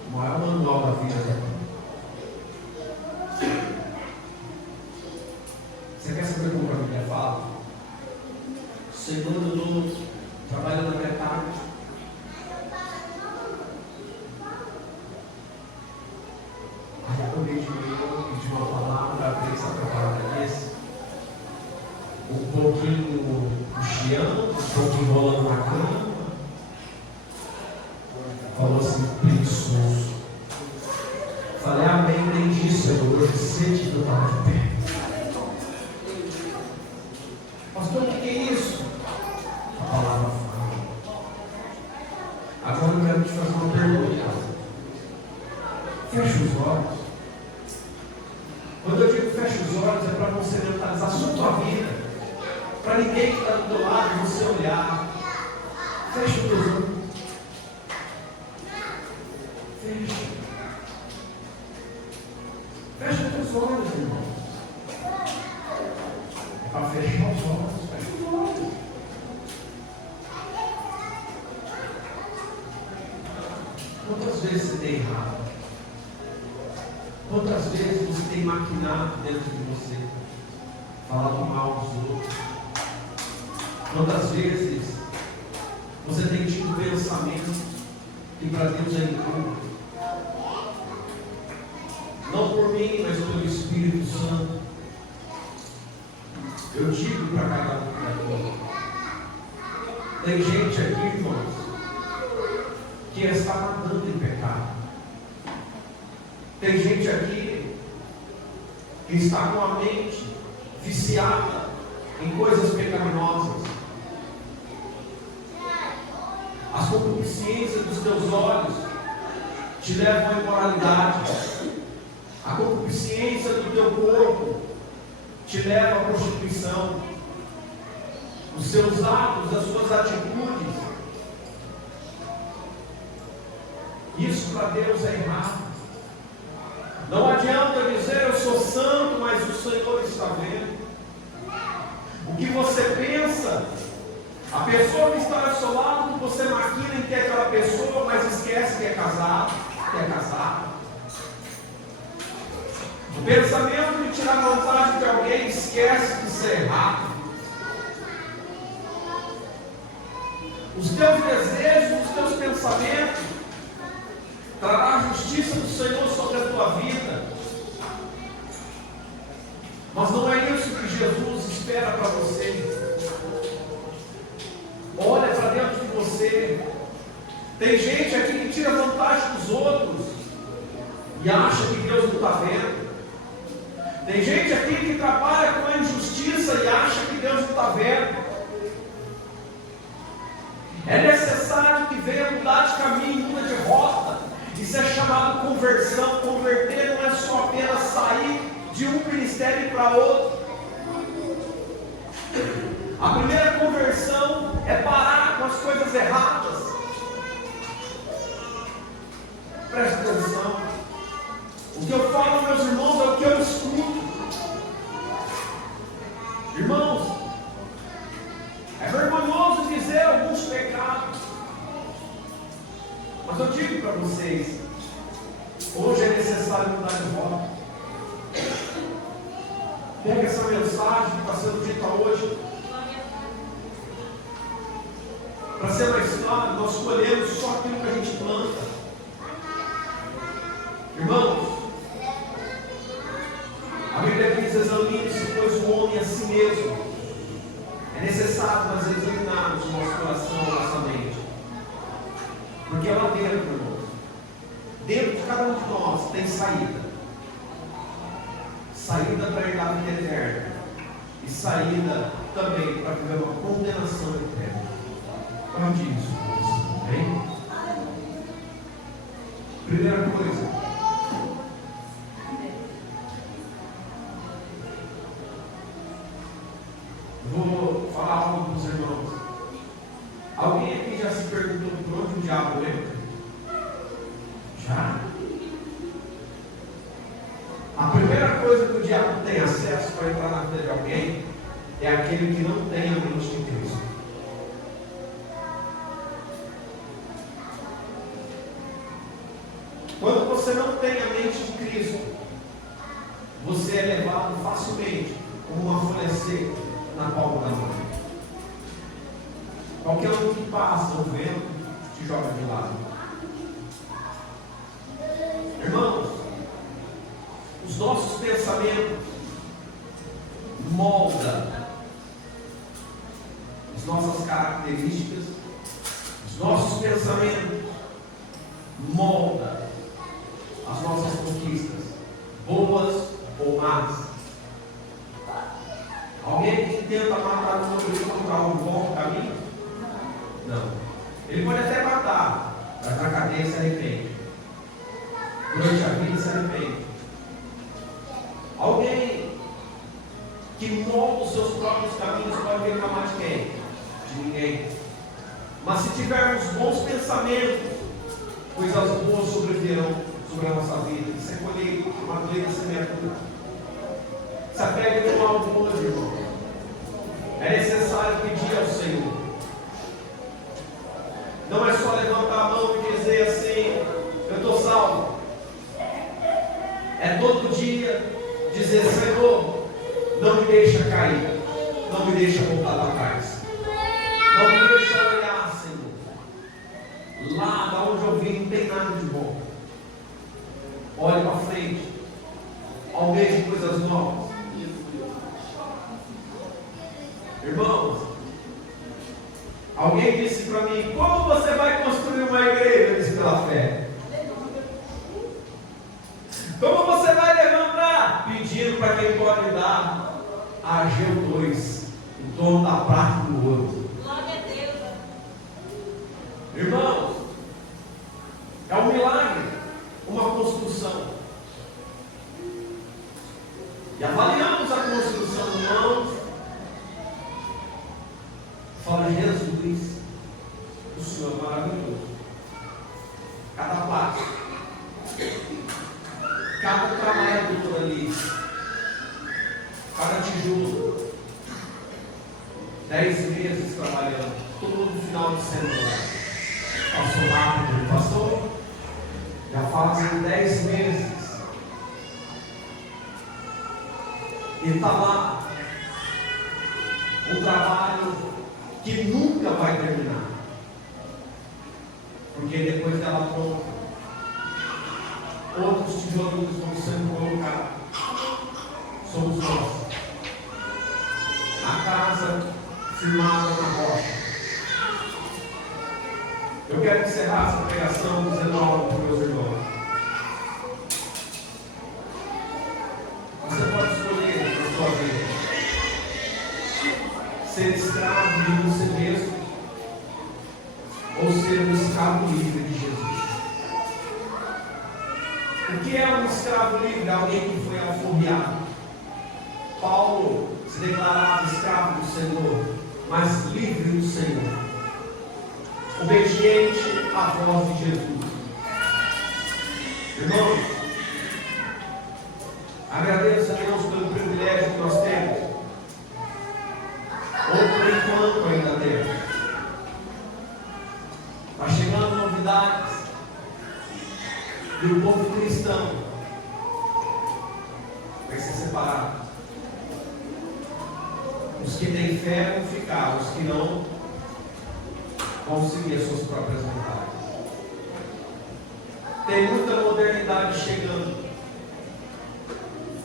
o maior manual da vida é: você quer saber como a Bíblia fala? pouquinho cochiando, um pouquinho rolando na cama. Falou assim, preguiçoso. Falei, amém, entendi, Senhor. Hoje sente que eu estava de pé. Pastor, o que é isso? A palavra fala. Agora eu quero te fazer uma pergunta. Feche os olhos. Quando eu digo feche os olhos, é para você mentalizar a sua vida. Para ninguém que está do teu lado, você olhar. Feche os teus olhos. Feche. Feche os teus olhos, irmão. É para fechar os olhos. Feche os olhos. Quantas vezes você tem errado? Quantas vezes você tem maquinado dentro de você? Falado mal dos outros? Quantas vezes você tem tido pensamento que para Deus é impuro? Não por mim, mas pelo Espírito Santo. Eu digo para cada um aqui. Tem gente aqui, irmãos, que está nadando em pecado. Tem gente aqui que está com a mente viciada em coisas pecaminosas. As concupiscências dos teus olhos te levam à imoralidade. A concupiscência do teu corpo te leva à prostituição. Os seus atos, as suas atitudes, isso para Deus é errado. Não adianta dizer eu sou santo, mas o Senhor está vendo. O que você pensa, a pessoa que está ao seu lado, você maquina em que é aquela pessoa, mas esquece que é casado, O pensamento de tirar vantagem de alguém, esquece de ser errado. Os teus desejos, os teus pensamentos trará a justiça do Senhor sobre a tua vida. Mas não é isso que Jesus espera para você. Olha para dentro de você. Tem gente aqui que tira vantagem dos outros e acha que Deus não está vendo. Tem gente aqui que trabalha com a injustiça e acha que Deus não está vendo. É necessário que venha mudar de caminho, muda de rota. Isso é chamado conversão. Converter não é só apenas sair de um ministério para outro. A primeira conversão é parar com as coisas erradas. Preste atenção. O que eu falo, meus irmãos, é o que eu escuto. Irmãos, é vergonhoso dizer alguns pecados. Mas eu digo para vocês, hoje é necessário mudar de rota. Pega essa mensagem que está sendo dita hoje. Para ser mais claro, nós colhemos só aquilo que a gente planta. Irmãos, a Bíblia diz: examine-se, pois, o homem a si mesmo. É necessário nós examinarmos o nosso coração, a nossa mente. Porque é lá dentro, irmãos, dentro de cada um de nós tem saída. Saída para ir à vida eterna. E saída também para viver uma condenação eterna. Onde isso? Bem? Primeira coisa. Vou falar algo para os irmãos. Alguém aqui já se perguntou por onde o diabo entra? Já? A primeira coisa que o diabo tem acesso para entrar na vida de alguém é aquele que não tem a mente de Cristo. Quando você não tem a mente de Cristo, você é levado facilmente como uma folha seca na palma da mão. Qualquer um que passa o vento te joga de lado. Irmãos, os nossos pensamentos moldam as nossas características, os nossos pensamentos, molda as nossas conquistas, boas ou más. Alguém que tenta matar o outro e encontrar um bom caminho? Não. Ele pode até matar, mas na cadeia se arrepende. Durante a vida se arrepende. Alguém que molda os seus próprios caminhos pode reclamar de quem? De ninguém. Mas se tivermos bons pensamentos, coisas boas sobrevirão sobre a nossa vida. Isso é colheita, uma colheita semeadura. Se apegue com algo hoje, irmão. É necessário pedir ao Senhor. Não é só levantar a mão e dizer assim: eu estou salvo. É todo dia dizer: Senhor, não me deixa cair, não me deixa voltar para trás, não me deixa olhar, Senhor, lá da onde eu vim não tem nada de bom. Olhe para frente, almeje coisas novas. Irmãos, alguém disse para mim: como você vai construir uma igreja? Eu disse: pela fé. Como você vai levantar? Pedindo para quem pode dar a Ageu 2, o dono da prata e do ouro. Glória a Deus. Irmãos, é um milagre, uma construção. E avaliamos a construção, irmãos. Fala: Jesus, o Senhor é maravilhoso. Cada passo, cada trabalhador ali, cada tijolo, 10 meses trabalhando, todo final de semana. Passou rápido, passou? Já fazem 10 meses. E está lá um trabalho que nunca vai terminar, porque depois dela pronta, outros tijolos vão sendo colocados. Somos nós, a casa firmada na rocha. Eu quero encerrar essa pregação dizendo algo para os meus irmãos. Você pode escolher na sua vida ser escravo de você mesmo ou ser um escravo livre de Jesus. O que é um escravo livre? Alguém que foi alforriado. Paulo se declarava escravo do Senhor, mas livre do Senhor, obediente à voz de Jesus. Irmãos, agradeço a Deus pelo privilégio que nós temos, ou por enquanto ainda temos. Está chegando novidades, e o povo cristão vai ser separado. Os que têm fé vão ficar, os que não vão seguir as suas próprias vontades. Tem muita modernidade chegando,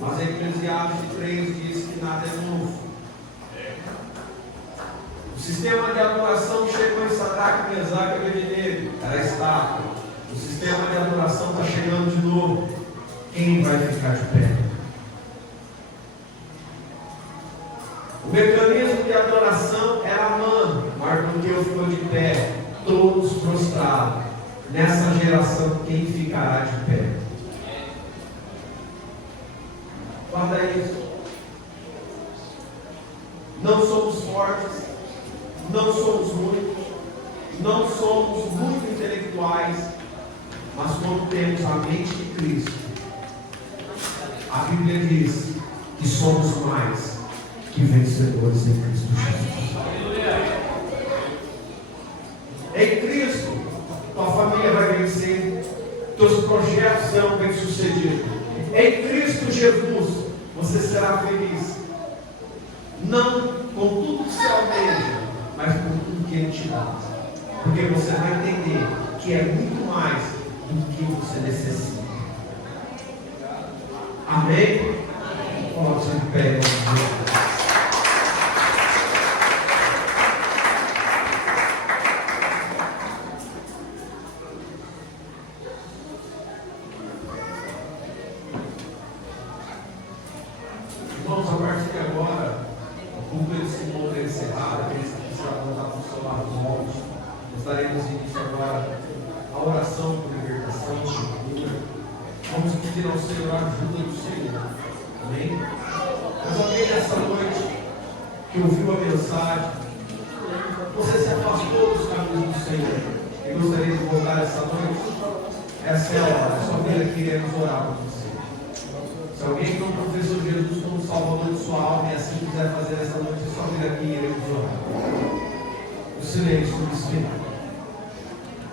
mas Eclesiastes 3 diz que nada é novo. O sistema de adoração chegou em Sadraque, Mesaque e Abednego, era estátua. O sistema de adoração está chegando de novo. Quem vai ficar de pé? O mecanismo de adoração era Amã. Mardoqueu ficou de pé, todos prostrados. Nessa geração, quem ficará de pé? Guarda isso. Não somos fortes, não somos muitos, não somos muito intelectuais, mas quando temos a mente de Cristo, a Bíblia diz que somos mais que vencedores em Cristo Jesus. Em Cristo, tua família vai vencer, teus projetos serão bem-sucedidos. Em Cristo Jesus, você será feliz. Não com tudo que você almeja, mas com tudo que Ele te dá. Porque você vai entender que é muito mais do que você necessita. Amém? Coloque-se de pé. Senhor, a ajuda do Senhor. Amém? Mas alguém nessa noite que ouviu a mensagem, você se afastou dos caminhos do Senhor e gostaria de voltar essa noite? Essa é a hora, só vir aqui iremos orar por você. Se alguém não confessou Jesus como Salvador de sua alma e assim quiser fazer essa noite, é só vir aqui e iremos orar. O silêncio do Espírito.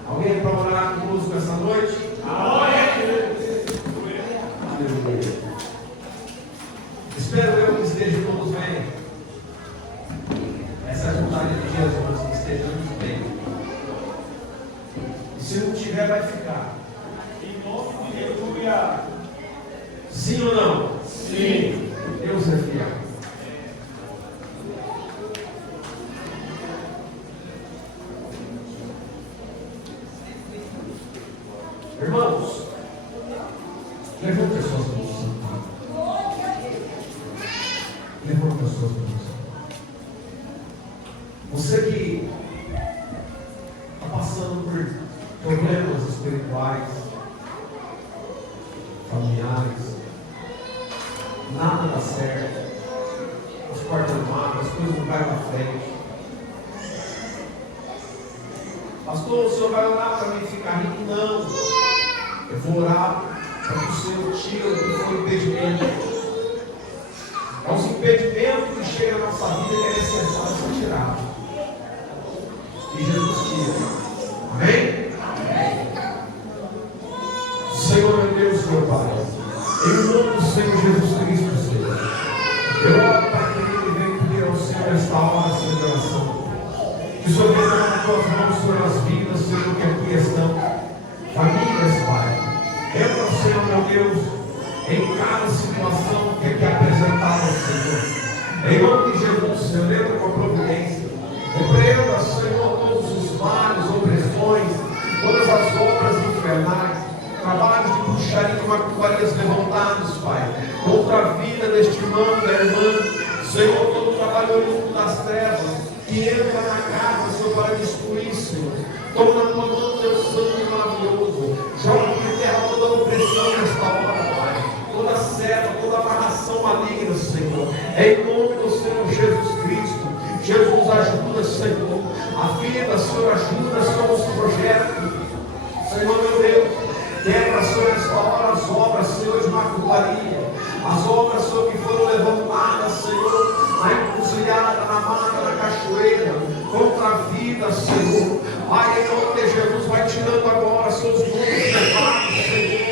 Alguém para orar conosco essa noite? Aleluia. Espero eu que estejam todos bem. Essa é a vontade de Jesus, que estejamos bem. E se não tiver, vai ficar. Em nome de Jesus. Sim ou não? Sim. Deus é fiel. Irmãos, levanta as suas mãos. Levanta as suas mãos. Você que está passando por problemas espirituais, familiares, nada dá certo, as portas mal, as coisas não vão para frente. Pastor, o senhor vai orar para mim ficar rico? Não. Eu vou orar para que o Senhor tire o que foi impedimento. É os impedimentos que chegam na nossa vida que é necessário ser tirado. E Jesus tira. Amém? Senhor meu Deus, meu Pai, em nome do Senhor Jesus Cristo, Senhor, eu oro para que Ele venha pedir ao Senhor esta hora, Senhor, de oração. Que o Senhor venha nas tuas mãos, Senhor, as vidas, Senhor, que aqui estão. Famílias, Pai. Entra, Senhor, meu Deus, em cada situação que aqui é apresentada ao Senhor. Em nome de Jesus, Senhor, entra com a providência. Repreenda, Senhor, todos os males, opressões, todas as obras infernais, trabalhos de bruxaria e macumbarias levantados, Pai, contra a vida deste irmão, da irmã. Senhor, todo trabalho oriundo das trevas, que entra na casa, Senhor, para destruir, Senhor. Toma na tua mão, Deus Santo e maravilhoso. Joga por terra toda opressão nesta hora, Pai. Toda seta, toda amarração maligna, Senhor. Em nome do Senhor Jesus Cristo. Jesus, ajuda, Senhor. A vida, Senhor, ajuda, Senhor, os projetos. Senhor, meu Deus, quebra, Senhor, nesta hora as obras, Senhor, de macumbaria. As obras, Senhor, que foram levantadas, Senhor, na encruzilhada, na mata, na cachoeira, contra a vida, Senhor. Pai, em nome de Jesus, vai tirando agora seus mundos levados, Senhor,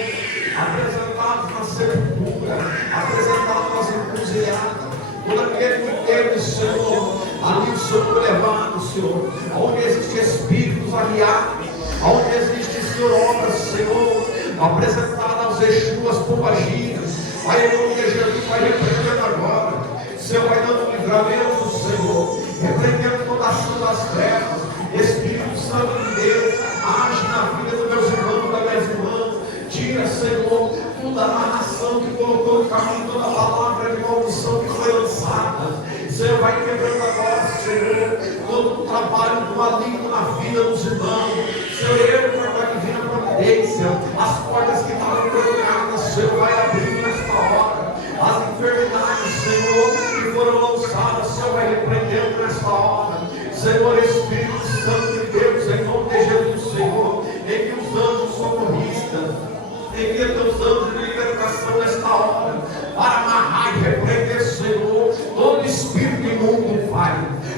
apresentados na sepultura, apresentados nas encruzilhadas. Todo aquele que teve, Senhor, ali o Senhor foi levado, Senhor, onde existem espíritos aliados, onde existe, Senhor, obras, Senhor, apresentadas aos Exuas pombagiras. Pai, em nome de Jesus, vai repreendendo agora. Senhor, vai dando livramento, Senhor, repreendendo toda a ação das trevas. Espírito Santo de Deus, age na vida dos meus irmãos, das minhas irmãs. Tira, Senhor, toda a amarração que colocou no caminho, toda a palavra de maldição que foi lançada. Senhor, vai quebrando agora, Senhor, todo o trabalho do maligno na vida dos irmãos. Senhor, entra com a divina providência. As portas que estavam bloqueadas, Senhor, vai abrindo nesta hora. As enfermidades, Senhor, que foram lançadas, Senhor, vai repreendendo nesta hora. Senhor, Espírito Santo de Deus, em nome de Jesus, Senhor, envia os anjos socorristas, envia teus anjos de libertação nesta hora, para amarrar e repreender, Senhor, todo espírito imundo, Pai.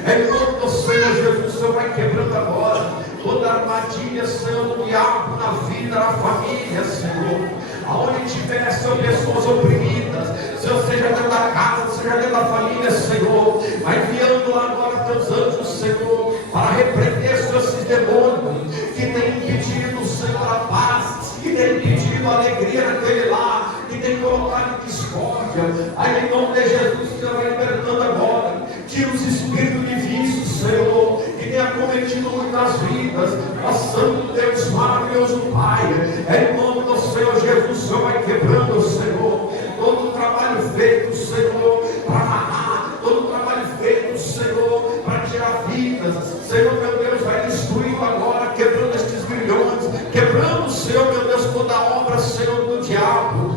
Em nome do Senhor Jesus, o Senhor vai quebrando agora toda armadilha, Senhor, do diabo na vida, na família, Senhor. Aonde tiver, Senhor, pessoas oprimidas, Senhor, seja dentro da casa, seja dentro da família, Senhor, vai enviando lá agora teus anjos, Senhor, para repreender, Senhor, esses demônios que têm impedido, Senhor, a paz, que têm impedido a alegria naquele lar, que têm colocado discórdia. Aí, em nome de Jesus, o Senhor vai libertando agora. Tira os espíritos de vício, Senhor, que tem acometido muitas vidas. Ó Santo Deus, maravilhoso Pai, em nome do Senhor Jesus, o Senhor vai quebrando, Senhor, todo o trabalho feito, Senhor, para amarrar, todo o trabalho feito, Senhor, para tirar vidas. Senhor, meu Deus, vai destruindo agora, quebrando estes grilhões, quebrando, Senhor, meu Deus, toda a obra, Senhor, do diabo.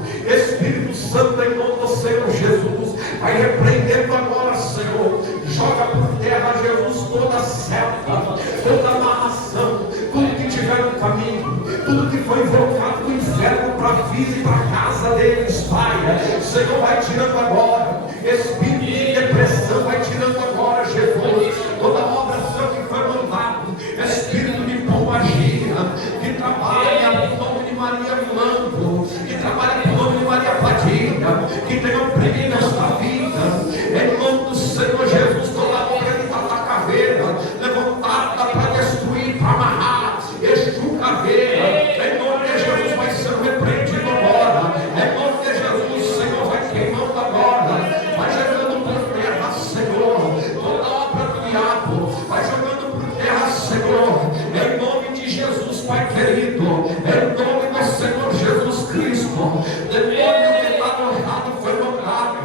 Senhor Jesus, vai repreendendo agora, Senhor. Joga por terra, Jesus, toda seta, toda amarração, tudo que tiver no caminho, tudo que foi invocado do inferno para a vida e para a casa deles, Pai. Senhor, vai tirando agora, espírito de depressão, vai tirando agora, Jesus, toda obra, Senhor, que foi mandado, espírito de pombagira, que trabalha no nome de Maria Milando, que trabalha no nome de Maria Padilha, que tem oprimido esta vida, em nome do Senhor Jesus, toda obra de Tata Caveira, levantada para destruir, para amarrar, Exu Caveira, em nome de Jesus, vai ser repreendido agora, em nome de Jesus, Senhor, vai queimando agora, vai jogando por terra, Senhor, toda obra do diabo, vai jogando por terra, Senhor, em nome de Jesus, Pai querido, em nome do Senhor Jesus Cristo, demônio que está honrado foi mandado,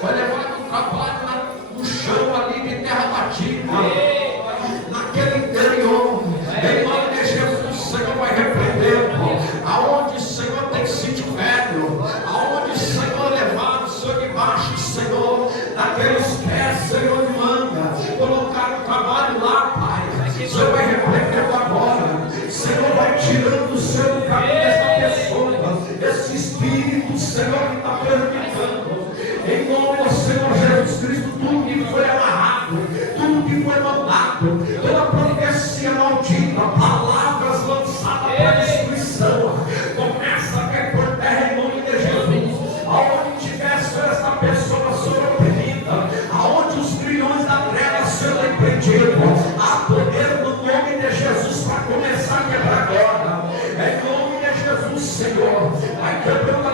foi levado o trabalho no chão ali de terra batida, naquele interior, em nome de Jesus, Senhor, vai repreendendo, aonde o Senhor tem sítio velho, aonde o Senhor levado, Senhor, debaixo, Senhor, naqueles pés, Senhor, de manga, colocar o trabalho lá, Pai, o Senhor vai repreendendo agora, Senhor, vai tirando o seu caminho dessa pessoa, esse espírito, Senhor, que está perguntando, em nome do Senhor Jesus Cristo, tudo que foi amarrado, tudo que foi mandado, toda profecia maldita, palavras lançadas para destruição, começa a cair por terra em nome de Jesus. Aonde tiver, Senhor, esta pessoa ser oprimida, aonde os grilhões da treva serão empreendidos, há poder no nome de Jesus para começar a quebrar agora. Em nome de Jesus, Senhor, vai quebrando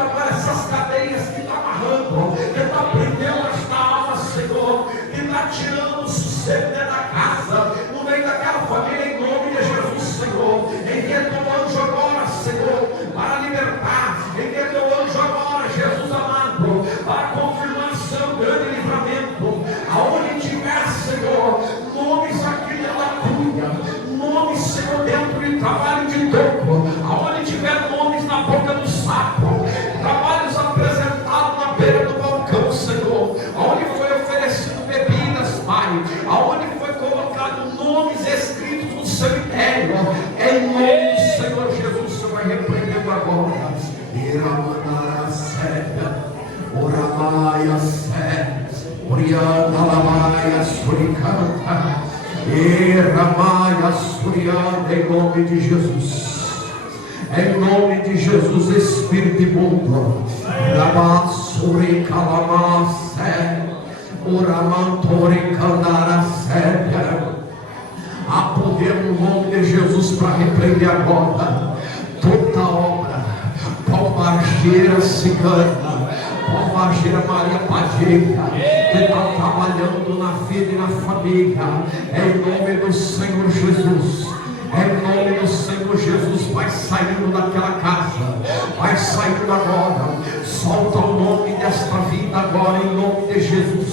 agora essas cadeias que está amarrando, que está prendendo esta alma, Senhor, que está tirando o sossego dentro da casa, no meio daquela família, em nome de Jesus, Senhor. Envia teu anjo agora, Senhor, para libertar, envia teu anjo agora, Jesus amado, para confirmar seu grande livramento, aonde tiver, Senhor, nomes aqui dentro da cunha, nomes, Senhor, dentro de trabalho de toco, aonde tiver nomes na boca do sapo, trabalhos apresentados na beira do balcão, Senhor, aonde foi oferecido bebidas, Pai, aonde foi colocado nomes escritos no cemitério, em nome do Senhor Jesus, o Senhor vai repreendendo agora. Iramandara Seta, Oramaia Seta, Oriandalamaia Suricanta, Iramaia Surianda, em nome de Jesus. Em nome de Jesus, Espírito imundo, Rabassuri Calamassé, Uramantori Candaracé, há poder no nome de Jesus para repreender agora toda obra, palmageira cigana, palmageira Maria Padilha, que está trabalhando na vida e na família, em nome do Senhor Jesus. Em nome do Senhor Jesus, vai saindo daquela casa, vai saindo agora, solta o nome desta vida agora, em nome de Jesus.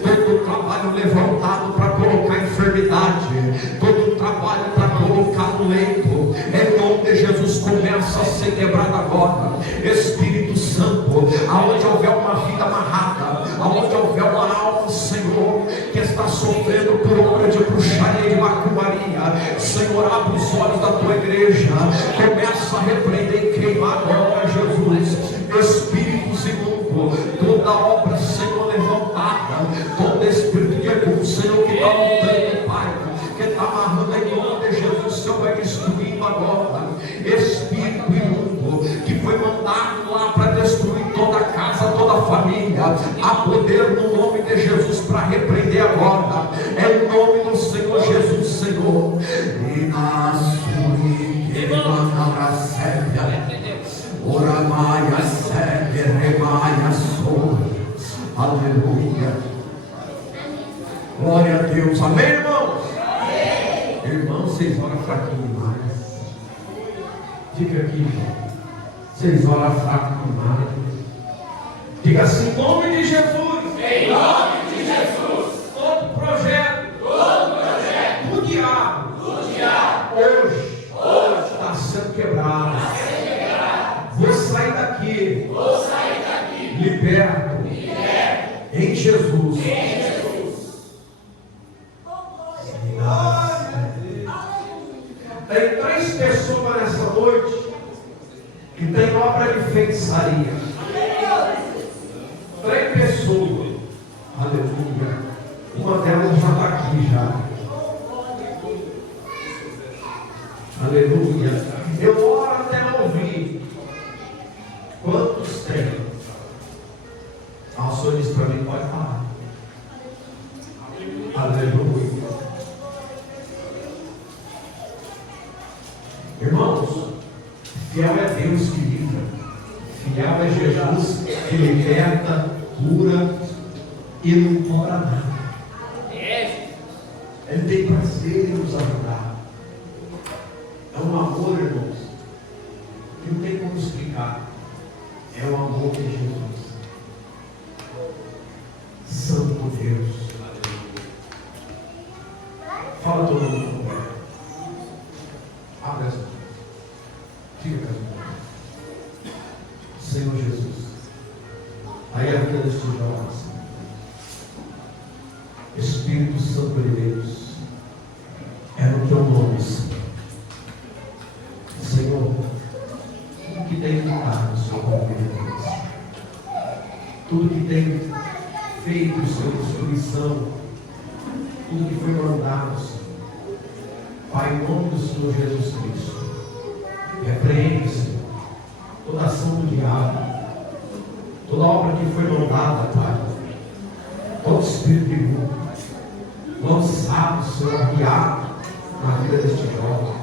Todo trabalho levantado para colocar enfermidade, todo trabalho para colocar no leito, em nome de Jesus, começa a ser quebrado agora. Espírito Santo, aonde houver uma vida amarrada, aonde houver uma alma, Senhor, que está sofrendo por obra de bruxaria e de macumbaria, Senhor, abre os olhos da tua igreja, começa a repreender e queimar agora, Jesus. Espíritos imundos, toda obra, Senhor, levantada, todo espírito de ego, Senhor, que está lutando, Pai, que está amarrando em nome de Jesus, o Senhor vai destruindo agora. Espírito imundo, que foi mandado lá para destruir toda a casa, toda a família, há poder no nome de Jesus para repreender agora, em nome do Senhor Jesus, Senhor. E na suri que manda séria, oramaia séria, remaia sori, aleluia, glória a Deus, amém, irmãos? Amém. Irmãos, vocês oram fraquinho demais. Diga aqui, vocês oram fraco demais. Diga assim, em nome de Jesus. Em nome de Jesus. Todo projeto do diabo, hoje está sendo quebrado. Vou sair daqui liberto em Jesus. Tem 3 pessoas nessa noite que tem obra de feitiçaria. 3 pessoas. Aleluia. Uma delas já está aqui já. Aleluia. Eu oro até não ouvir. Quantos tem? O Senhor disse para mim, pode falar. Aleluia. Irmãos, fiel é Deus que livra. Fiel é Jesus que liberta, cura e não cobra nada. Ele tem prazer em nos ajudar. É um amor, irmãos, que não tem como explicar. É o amor de Jesus. Santo Deus. Fala todo mundo. Abre as mãos. Fica com as mãos. Senhor Jesus. Aí a vida deste jovem. Espírito Santo de Deus. É no teu nome, Senhor. Senhor, tudo que tem ficado, Senhor, com Deus. Tudo que tem feito, Senhor, destruição. Tudo que foi mandado, Senhor. Pai, em nome do Senhor Jesus Cristo. Repreende, Senhor, toda ação do diabo. Toda obra que foi mandada, Pai. Todo espírito de mundo. Lançado, Senhor, guiado na vida deste jovem.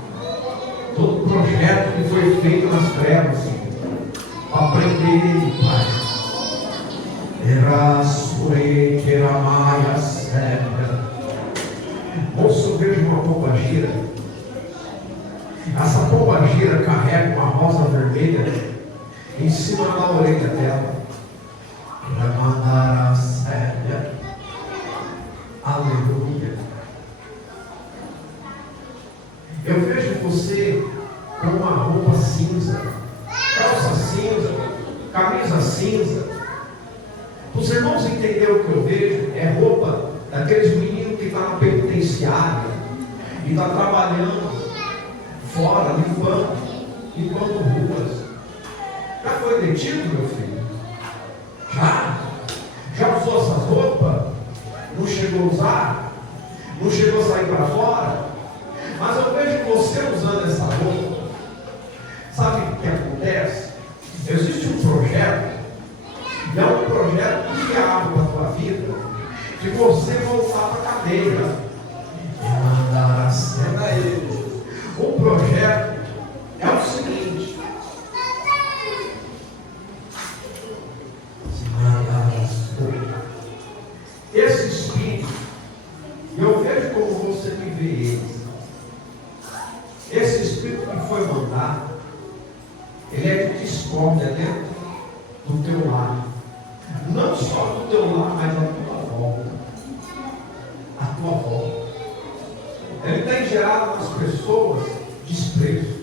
Todo projeto que foi feito nas trevas, Senhor, para prender ele, Pai. Moço, eu vejo uma pomba-gira. Essa pomba-gira carrega uma rosa vermelha em cima da orelha dela. Aleluia. Eu vejo você com uma roupa cinza, calça cinza, camisa cinza. Os irmãos entenderam o que eu vejo? É roupa daqueles meninos que estão na penitenciária e estão trabalhando fora, limpando ruas. Já foi detido, meu filho? Já usou essas roupas? Não chegou a usar? Não chegou a sair para fora? Mas eu vejo você usando essa roupa. Sabe o que acontece? Existe um projeto, e é um projeto do diabo para a tua vida, de você voltar para a cadeia. O projeto é o seguinte: esse espírito, eu vejo como você me vê ele. Esse espírito que foi mandado, ele é de discórdia dentro do teu lar. Não só do teu lar, mas da tua volta. A tua volta. Ele tem gerado nas pessoas desprezo.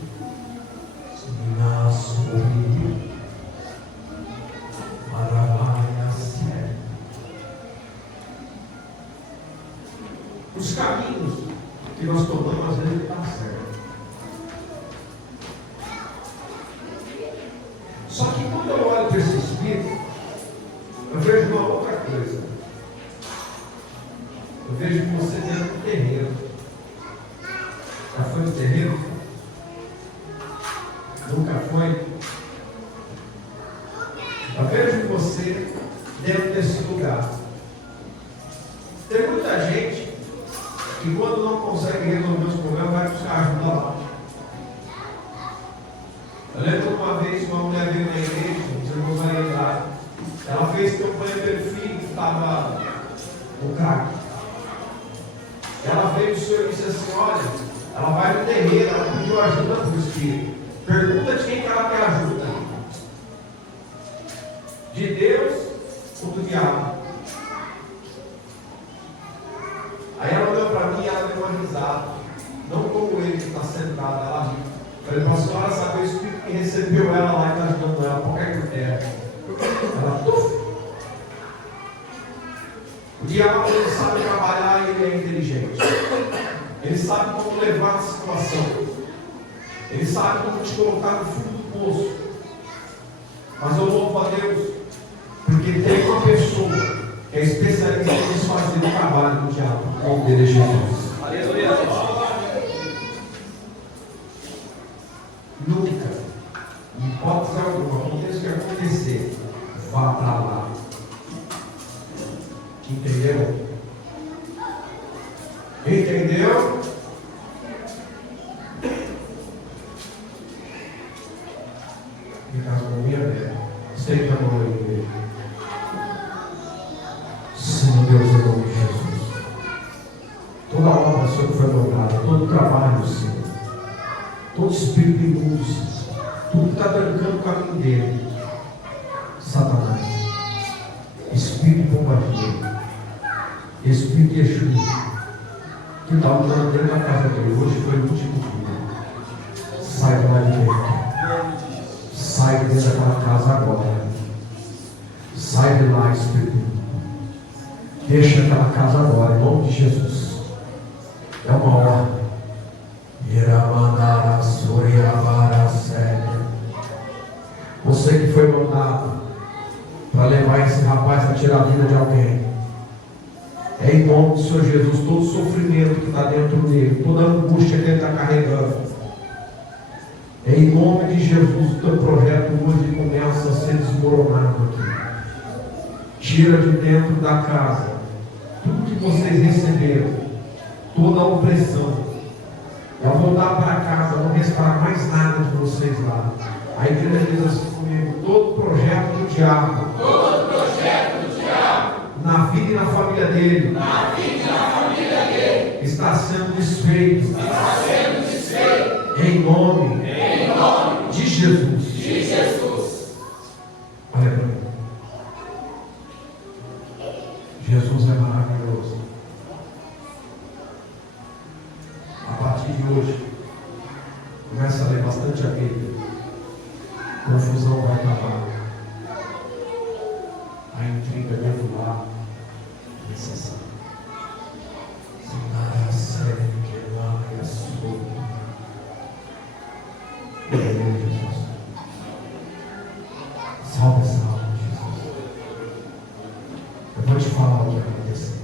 Os caminhos que nós tomamos, às vezes, não estão certos. Só que quando eu olho para esse espírito, eu vejo uma outra coisa. Eu vejo você dentro do terreiro. Já foi no terreiro? Nunca foi? Eu vejo você dentro desse lugar. Tem muita gente que quando não consegue resolver os problemas, vai buscar ajuda lá. Eu lembro uma vez uma mulher veio na igreja, os irmãos vão lembrar. Ela fez campanha pelo filho que estava no crack. Ela veio do Senhor e disse assim: olha, ela vai no terreiro, ela pediu ajuda para o espírito. Pergunta de quem que ela quer ajuda. De Deus ou do diabo? Aí ela olhou para mim e ela deu uma risada. Não como ele que está sentado, ela riu. Falei para a senhora saber o espírito que recebeu ela lá e está ajudando ela, qualquer critério. Ela O diabo, ele sabe trabalhar e ele é inteligente. Ele sabe como levar a situação. Ele sabe como te colocar no fundo do poço. Mas eu louvo a Deus, porque tem uma pessoa que é especialista em desfazer o trabalho do diabo. O nome dele é Jesus. Aleluia. Nunca, em hipótese alguma, aconteça o que acontecer, vá para lá. Entendeu? Entendeu? Fica as mãos abertas. Estenda a mão aí dele. Senhor Deus, em nome de Jesus. Toda a obra, Senhor, que foi mandada, todo o trabalho, Senhor, todo espírito imundo, tudo que está trancando o caminho dele, Satanás, espírito bombardeiro, espírito de Exu, que está andando dentro da casa dele, hoje foi o último dia, sai de lá de dentro, sai de dentro daquela casa agora, sai de lá, espírito, deixa aquela casa agora, em nome de Jesus. É uma ordem. Você que foi mandado para levar esse rapaz a tirar a vida de alguém, é em nome do Senhor Jesus, todo o sofrimento que está dentro dele, toda a angústia que ele está carregando, é em nome de Jesus, o teu projeto hoje começa a ser desmoronado aqui. Tira de dentro da casa tudo que vocês receberam, toda a opressão. Ao voltar para casa, não restar mais nada de vocês lá. A igreja diz assim comigo: todo projeto do diabo, na vida e na família dele, está sendo desfeito, em nome de Jesus. Olha para mim. Jesus é maravilhoso. A partir de hoje, começa a ler bastante a Bíblia. Confusão vai acabar. A intriga dentro do lar é necessária. Senara sério que lá é a sua. Jesus. Salve essa alma, Jesus. Eu vou te falar o que aconteceu.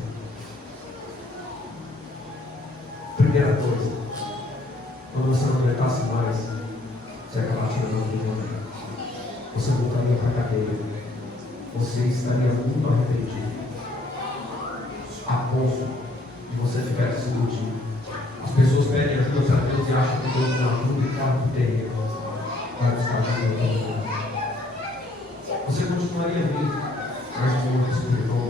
Primeira coisa, quando você não aguentasse mais, você acabar tirando o dinheiro, você voltaria para a cadeia, você estaria muito arrependido, a ponto de você ficar desiludido. As pessoas pedem ajuda para Deus e acham que Deus não ajuda e acabam por terreno. Vai buscar ajuda. Você continuaria vivo, mas o mundo espiritual.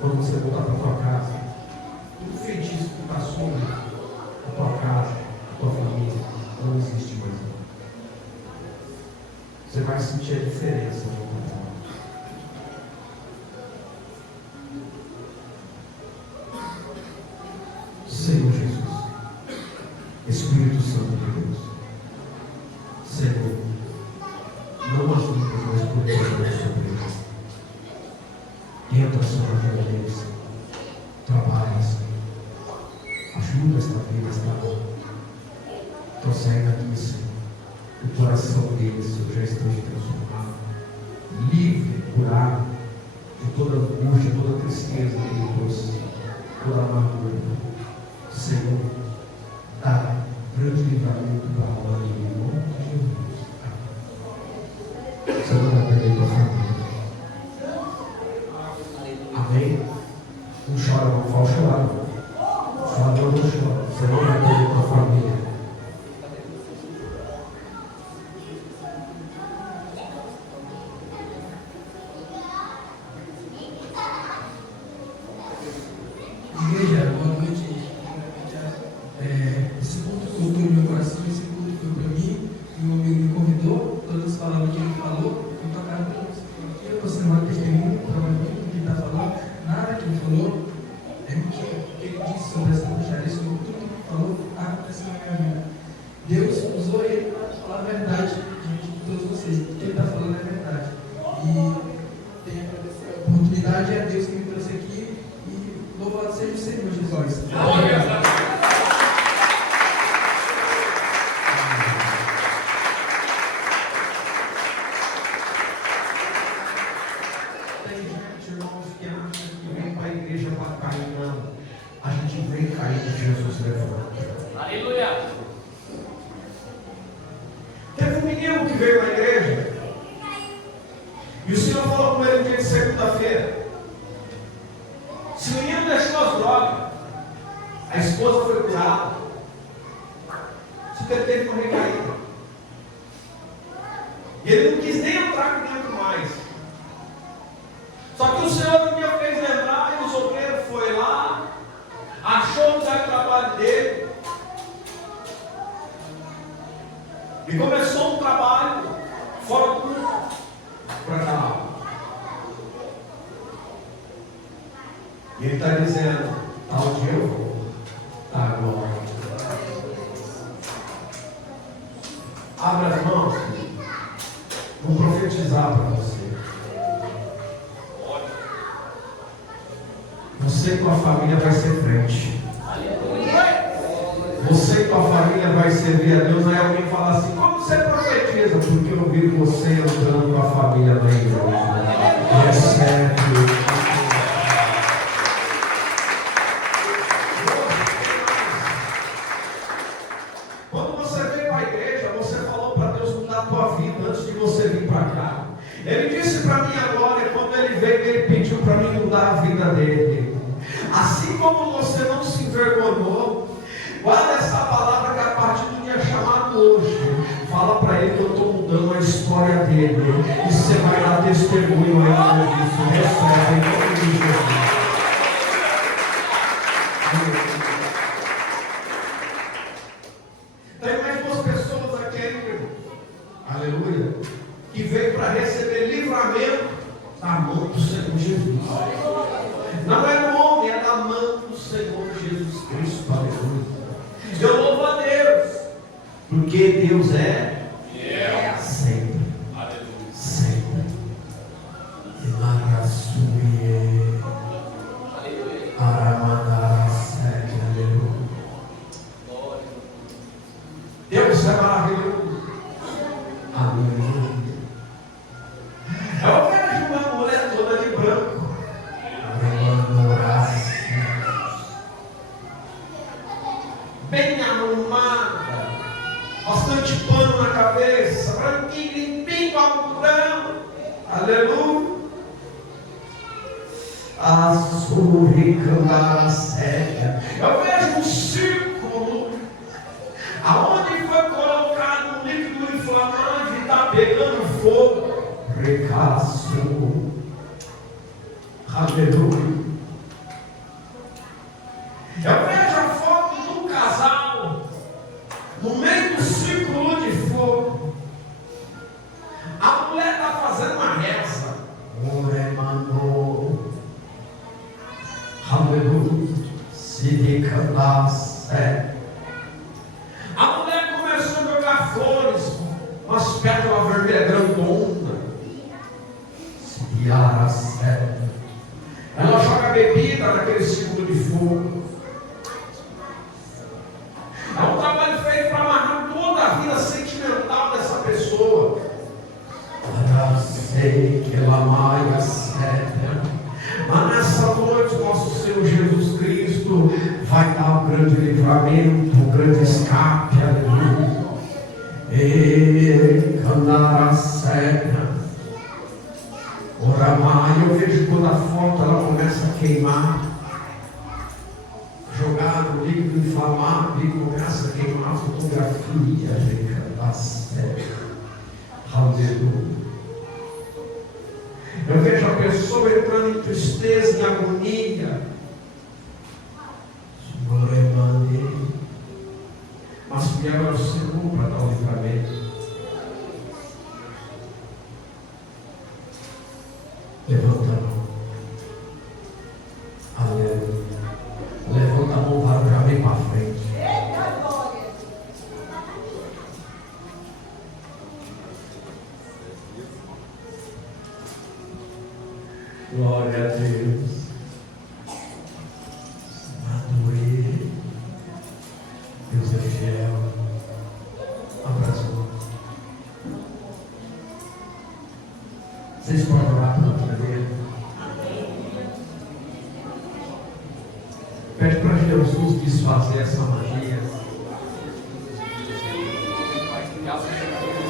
Quando você voltar para a tua casa, tudo feitiço que está sobre a tua casa, a tua família, não existe mais. Você vai sentir a diferença no mundo. Senhor Jesus, Espírito Santo de Deus, Senhor, não as lutas, mas por Deus sobre eles. Entra sobre a vida deles, trabalha, Senhor, ajuda esta vida, esta prossegue aqui, Senhor. O coração deles, Senhor, já esteja transformado, livre, curado de toda angústia, toda tristeza que ele trouxe, toda amargura. Senhor, dá grande livramento para a alma dele, em nome de Jesus. Senhor, não vai perder tua família. Amém? Não chora, não fala chorar. Não fala, não chora. Você não vai perder tua família. Igreja, boa noite. Esse culto tocou no meu coração, esse culto foi para mim. Meu amigo me convidou, todas as palavras que ele falou, eu tocaram para você. Você não vai testemunho, provavelmente, do que ele está falando. Nada que ele falou é mentira. O que ele disse sobre essa bruxaria, sobre tudo que ele falou, aconteceu na minha vida. Deus usou ele para falar a verdade diante de todos vocês. O que ele está falando é verdade. E tenho a agradecer a oportunidade. verdade é Deus que me trouxe aqui e louvado seja o Senhor Jesus. Tem gente, irmãos, que acha que vem para a igreja para cair, não. A gente vem cair e Jesus levanta. Aleluia. Teve um menino que veio na igreja e o Senhor falou com ele no dia de segunda-feira. Se o menino deixou as drogas, a esposa foi curada, se ele teve uma recaída. E ele não quis nem entrar aqui dentro mais. Só que o Senhor um dia fez lembrar e o obreiro foi lá, achou o trabalho dele e começou um trabalho fora do culto para cá. E ele está dizendo, tal dia eu vou, tá agora. Abra as mãos, vou profetizar para você. Você e tua família vai ser frente. Você e tua família vai servir a Deus. Aí alguém fala assim, como você profetiza? Porque eu vi você entrando com a família na igreja. Recebe. Quando você veio para a igreja, você falou para Deus mudar a tua vida antes de você vir para cá. Ele disse para mim agora, quando ele veio, ele pediu para mim mudar a vida dele. Assim como você não se envergonhou, guarda essa palavra que a partir do dia chamado hoje, fala para ele que eu estou mudando a história dele. E você vai dar testemunho aí disso. Recebe em nome de Jesus. Tem mais duas pessoas aqui ainda, aleluia, que veio para receber livramento da mão do Senhor Jesus. Não é do homem, é da mão do Senhor Jesus Cristo, aleluia. Eu louvo a Deus, porque Deus é sempre, sempre. E Marasuie, Aramanarasete, aleluia. Deus é maravilhoso, aleluia. Eu vejo uma mulher toda de branco, bem arrumada, bastante pano na cabeça, branquinho, limpinho, com algodão, aleluia. A surricanda séria. Eu vejo um círculo aonde foi colocado um líquido inflamante e está pegando fogo. Recaço, aleluia. Eu vejo a foto de um casal no meio do círculo de fogo. A mulher está fazendo uma reza. Aleluia. A mulher começou a jogar flores, umas pétalas vermelhas grandonas. Ela joga bebida naquele círculo de fogo. É um trabalho feito para amarrar toda a vida sentimental dessa pessoa. Mas nessa noite, nosso Senhor Jesus Cristo vai dar um grande livramento, um grande escape, aleluia. E candará cega. Oramai, eu vejo toda a foto, ela começa a queimar. Jogar no líquido inflamado e começa a queimar a fotografia, candará cega. Aleluia. Eu vejo a pessoa entrando em tristeza, em agonia. Mas que agora o Senhor para dar o livramento. Levanta a mão. Aleluia. Levanta a mão para já bem para frente. Glória a Deus. Adorei. Deus é fiel. Abraço. Vocês podem orar pela vida dele. Pede para Jesus desfazer essa magia.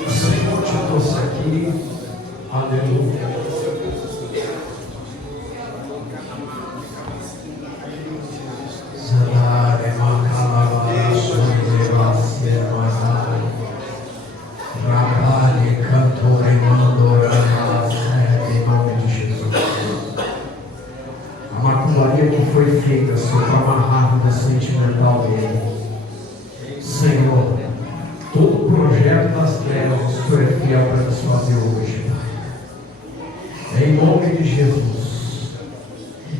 O Senhor te trouxe aqui. Aleluia. Foi feita sobre amarrar vida sentimental dele. Senhor, todo projeto das trevas o Senhor é fiel para nos fazer hoje, Pai. Em nome de Jesus,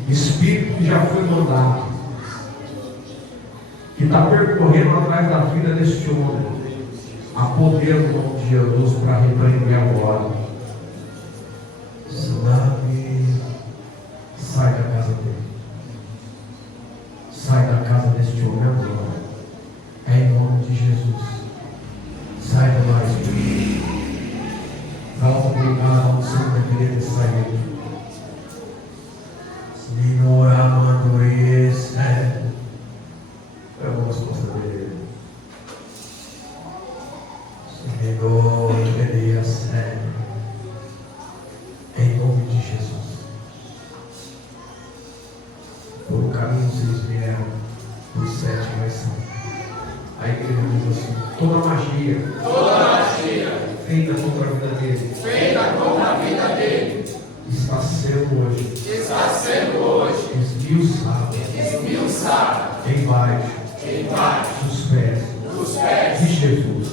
Espírito que já foi mandado, que está percorrendo atrás da vida deste homem, há poder no nome de Jesus para repreender agora. Sai da casa dele. Sai da casa deste homem agora. É em nome de Jesus. Sai do lar espírito. Vamos obrigar ao Senhor da querida sair. Senhor amado esse. Eu vou resposta dele. Senhor, queria ser. Em nome de Jesus. Por o caminho vocês vieram, por 7 mais são. A igreja diz assim: toda magia feita contra a vida dele, está sendo hoje esmiuçada embaixo dos pés de Jesus.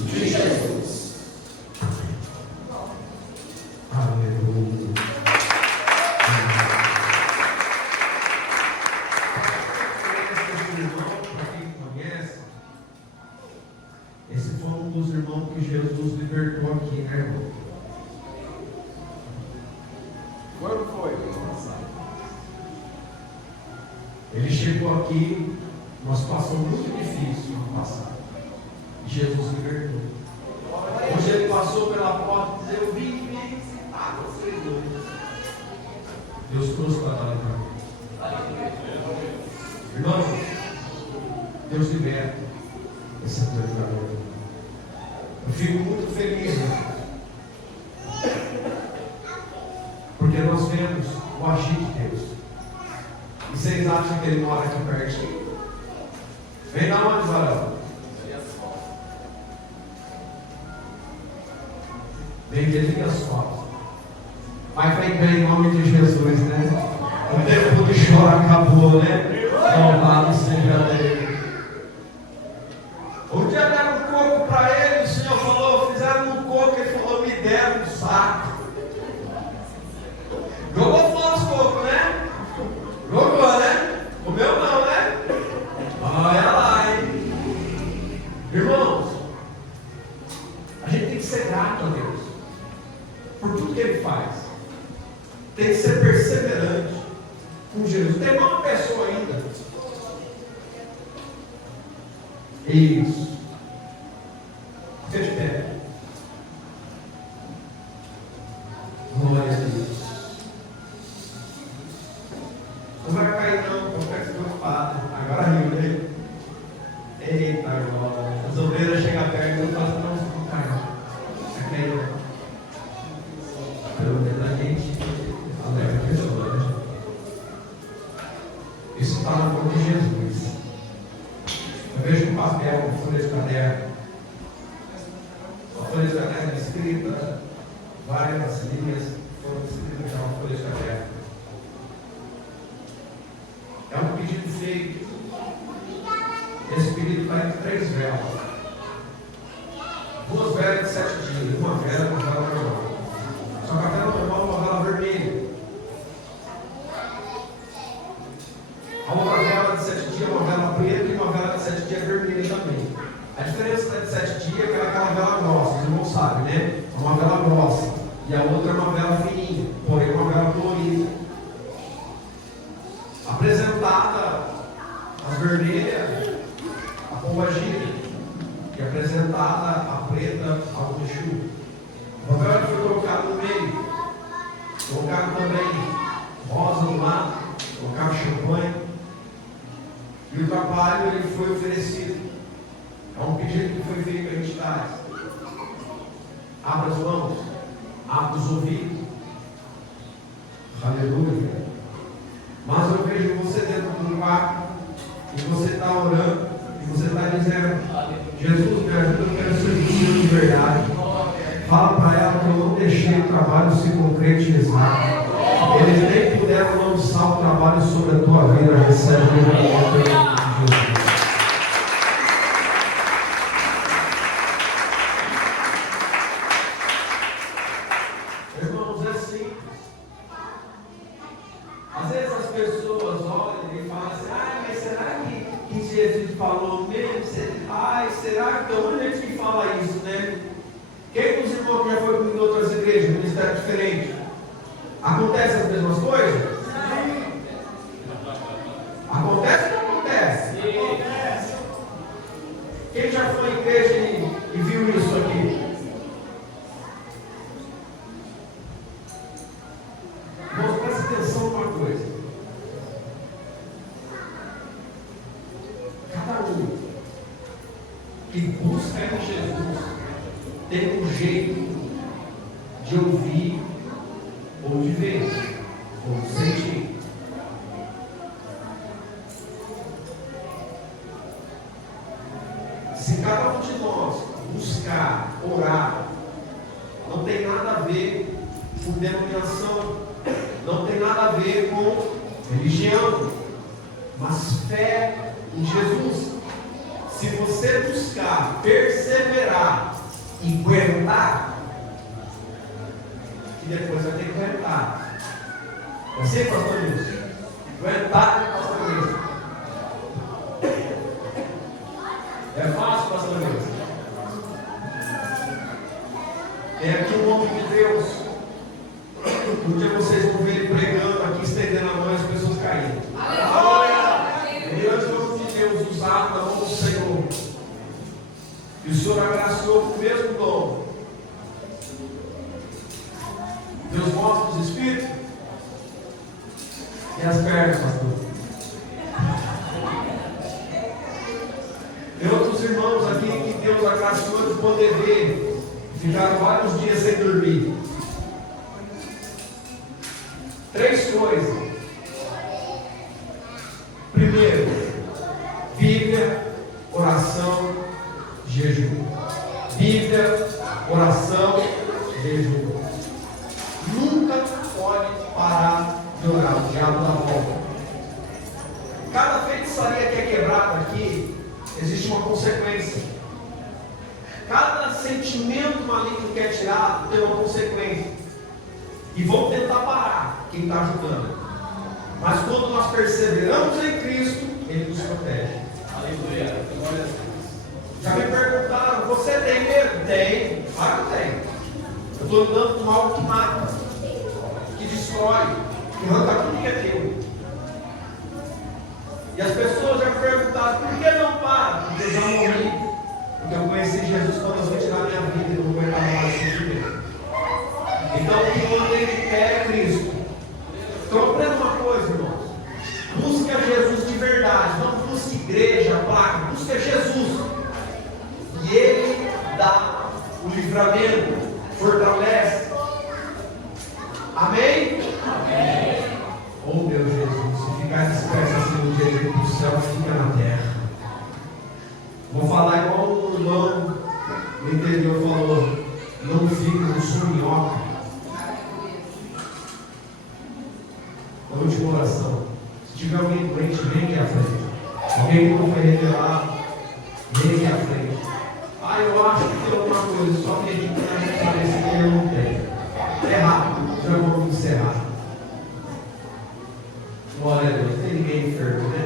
Aleluia. Esse foi um dos irmãos que Jesus libertou aqui, né, irmão? Quando foi? Ele chegou aqui, uma situação muito difícil no passado. E Jesus libertou. Hoje ele passou pela porta e disse: eu vim visitar vocês dois. Deus trouxe para dar para mim. Irmão, Deus liberta esse autoridade. Eu fico muito feliz, né? Porque nós vemos o agir de Deus. E vocês acham que ele mora aqui pertinho? Vem dar uma desvalada. Vem desliga as fotos. Mas vem bem em nome de Jesus, né? O tempo de chorar acabou, né? Louvado seja Deus. Um dia deram um coco para ele, o Senhor falou, fizeram um coco, ele falou, me deram um saco. Jogou fora os cocos, né? Jogou, né? Comeu não, né? Olha lá, hein? Irmãos, a gente tem que ser grato a Deus por tudo que Ele faz. Tem que ser perseverante com Jesus. Tem uma pessoa ainda. Isso. Fica de pé. Glória a Deus. Não vai cair não, eu fico preocupado. Agora riu, né? Eita, glória. As ovelhas chegam perto e não fazem não cai não. Vai cair não. Pelo menos a gente alerta a pessoa, né? Isso está na mão de Jesus. Eu vejo um papel, uma folha de caderno. Uma folha de caderno escrita, várias linhas foram escritas já uma folha de caderno. É um pedido feito. Esse pedido está entre 3 velas. 2 velas de 7 dias, uma vela normal. Só que a vela normal é uma vela vermelha. A outra vela de 7 dias é uma vela preta e uma vela de 7 dias é vermelha também. A diferença da de 7 dias é que é aquela vela grossa, os irmãos sabem, né? É uma vela grossa. E a outra é uma vela fininha, porém uma vela colorida. também rosa do lado, colocar champanhe. E o trabalho ele foi oferecido. É um pedido que foi feito a entidades. Abra as mãos, abra os ouvidos. Aleluia. Mas eu vejo você dentro do quarto, e você está orando, e você está dizendo: Jesus, me ajuda, eu quero ser discípulo de verdade. Fala para ela que eu não deixei o trabalho se concretizar. Eles nem puderam lançar o trabalho sobre a tua vida. Recebe o nome de Jesus. Irmãos, é simples. Às vezes as pessoas olham e falam assim: mas será que Jesus falou mesmo? Será que onde é que fala isso, né? Quem dos irmãos já foi para outras igrejas, ministério diferente? Acontece as mesmas coisas? Sim. Acontece ou não acontece? Sim. Acontece. Quem já foi à igreja e viu isso aqui? Irmãos, preste atenção numa coisa. Cada um que busca em Jesus tem um jeito de ouvir, ou de ver, ou de sentir. Se cada um de nós buscar, orar, não tem nada a ver com denominação, não tem nada a ver com religião, mas fé em Jesus. Se você buscar, perseverar e aguentar, e depois vai ter que aguentar. É sempre, pastor Wilson? Aguentar, pastor Wilson. É fácil, pastor Wilson? Tem aqui um homem de Deus. Um dia vocês vão ver ele pregando aqui, estendendo a mão e as pessoas caindo. Grande homem de Deus, usado na mão do Senhor. E o Senhor agraciou com o mesmo dom. Deus mostra os espíritos e as pernas, pastor. Tem outros irmãos aqui que Deus agraciou de poder ver, ficaram vários dias sem dormir. 3 coisas. Primeiro, Bíblia, oração, jejum. Bíblia, oração, jejum. Nunca pode parar de orar. O diabo dá volta. Cada feitiçaria que é quebrada aqui, existe uma consequência. Cada sentimento maligno que é tirado tem uma consequência. E vão tentar parar quem está ajudando. Mas quando nós perseveramos em Cristo, Ele nos protege. Aleluia. Já me perguntaram: você tem medo? Tem. Claro que tem. Eu estou lidando com algo que mata, que destrói, que arranca tudo que é teu. E as pessoas já me perguntaram: por que não para? Porque eu já morri. Porque eu conheci Jesus quando eu vou tirar minha vida e não vou aguentar mais sofrimento. Então o que mantém de pé é Cristo. Então aprenda uma coisa, irmãos. Busque a Jesus de verdade. Não busque igreja, placa. Busque a Jesus. E Ele dá o livramento, fortalece. Amém? Amém. Oh meu Jesus, se ficar disperso assim no dia de ir para o céu, fica na terra. Vou falar igual um irmão no interior falou: não fica no sonhoca. A última oração. Se tiver alguém doente, vem aqui à frente. Alguém que não foi revelado, vem aqui à frente. Eu acho que tem alguma coisa, só que a gente parece que eu não tenho. É rápido, já vamos encerrar. Glória a Deus, não tem ninguém enfermo, né?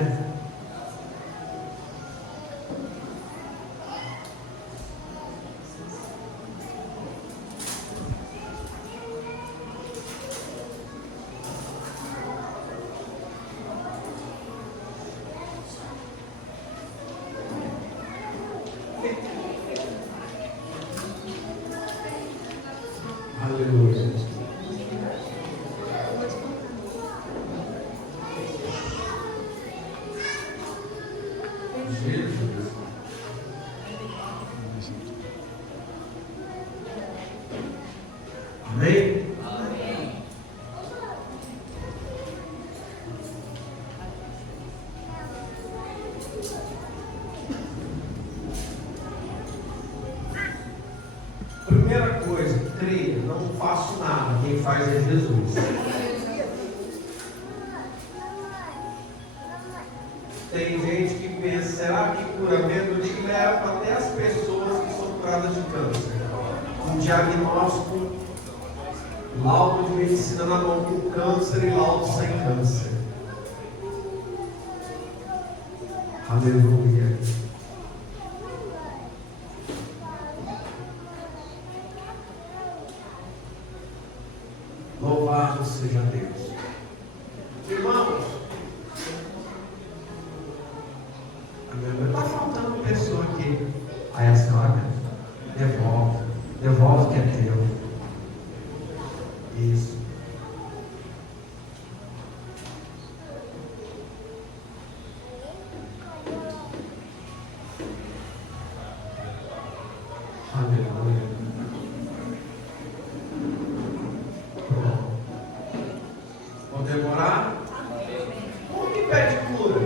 Aleluia. faz é Jesus. Tem gente que pensa, será que curamento? Eu digo, leva até as pessoas que são curadas de câncer. Um diagnóstico, laudo de medicina na mão com câncer e laudo sem câncer. Aleluia. Louvado seja Deus. Irmãos, está faltando pessoa aqui. Aí a senhora, devolve que é teu. Isso. Aleluia. Podemos orar? Como que pede cura?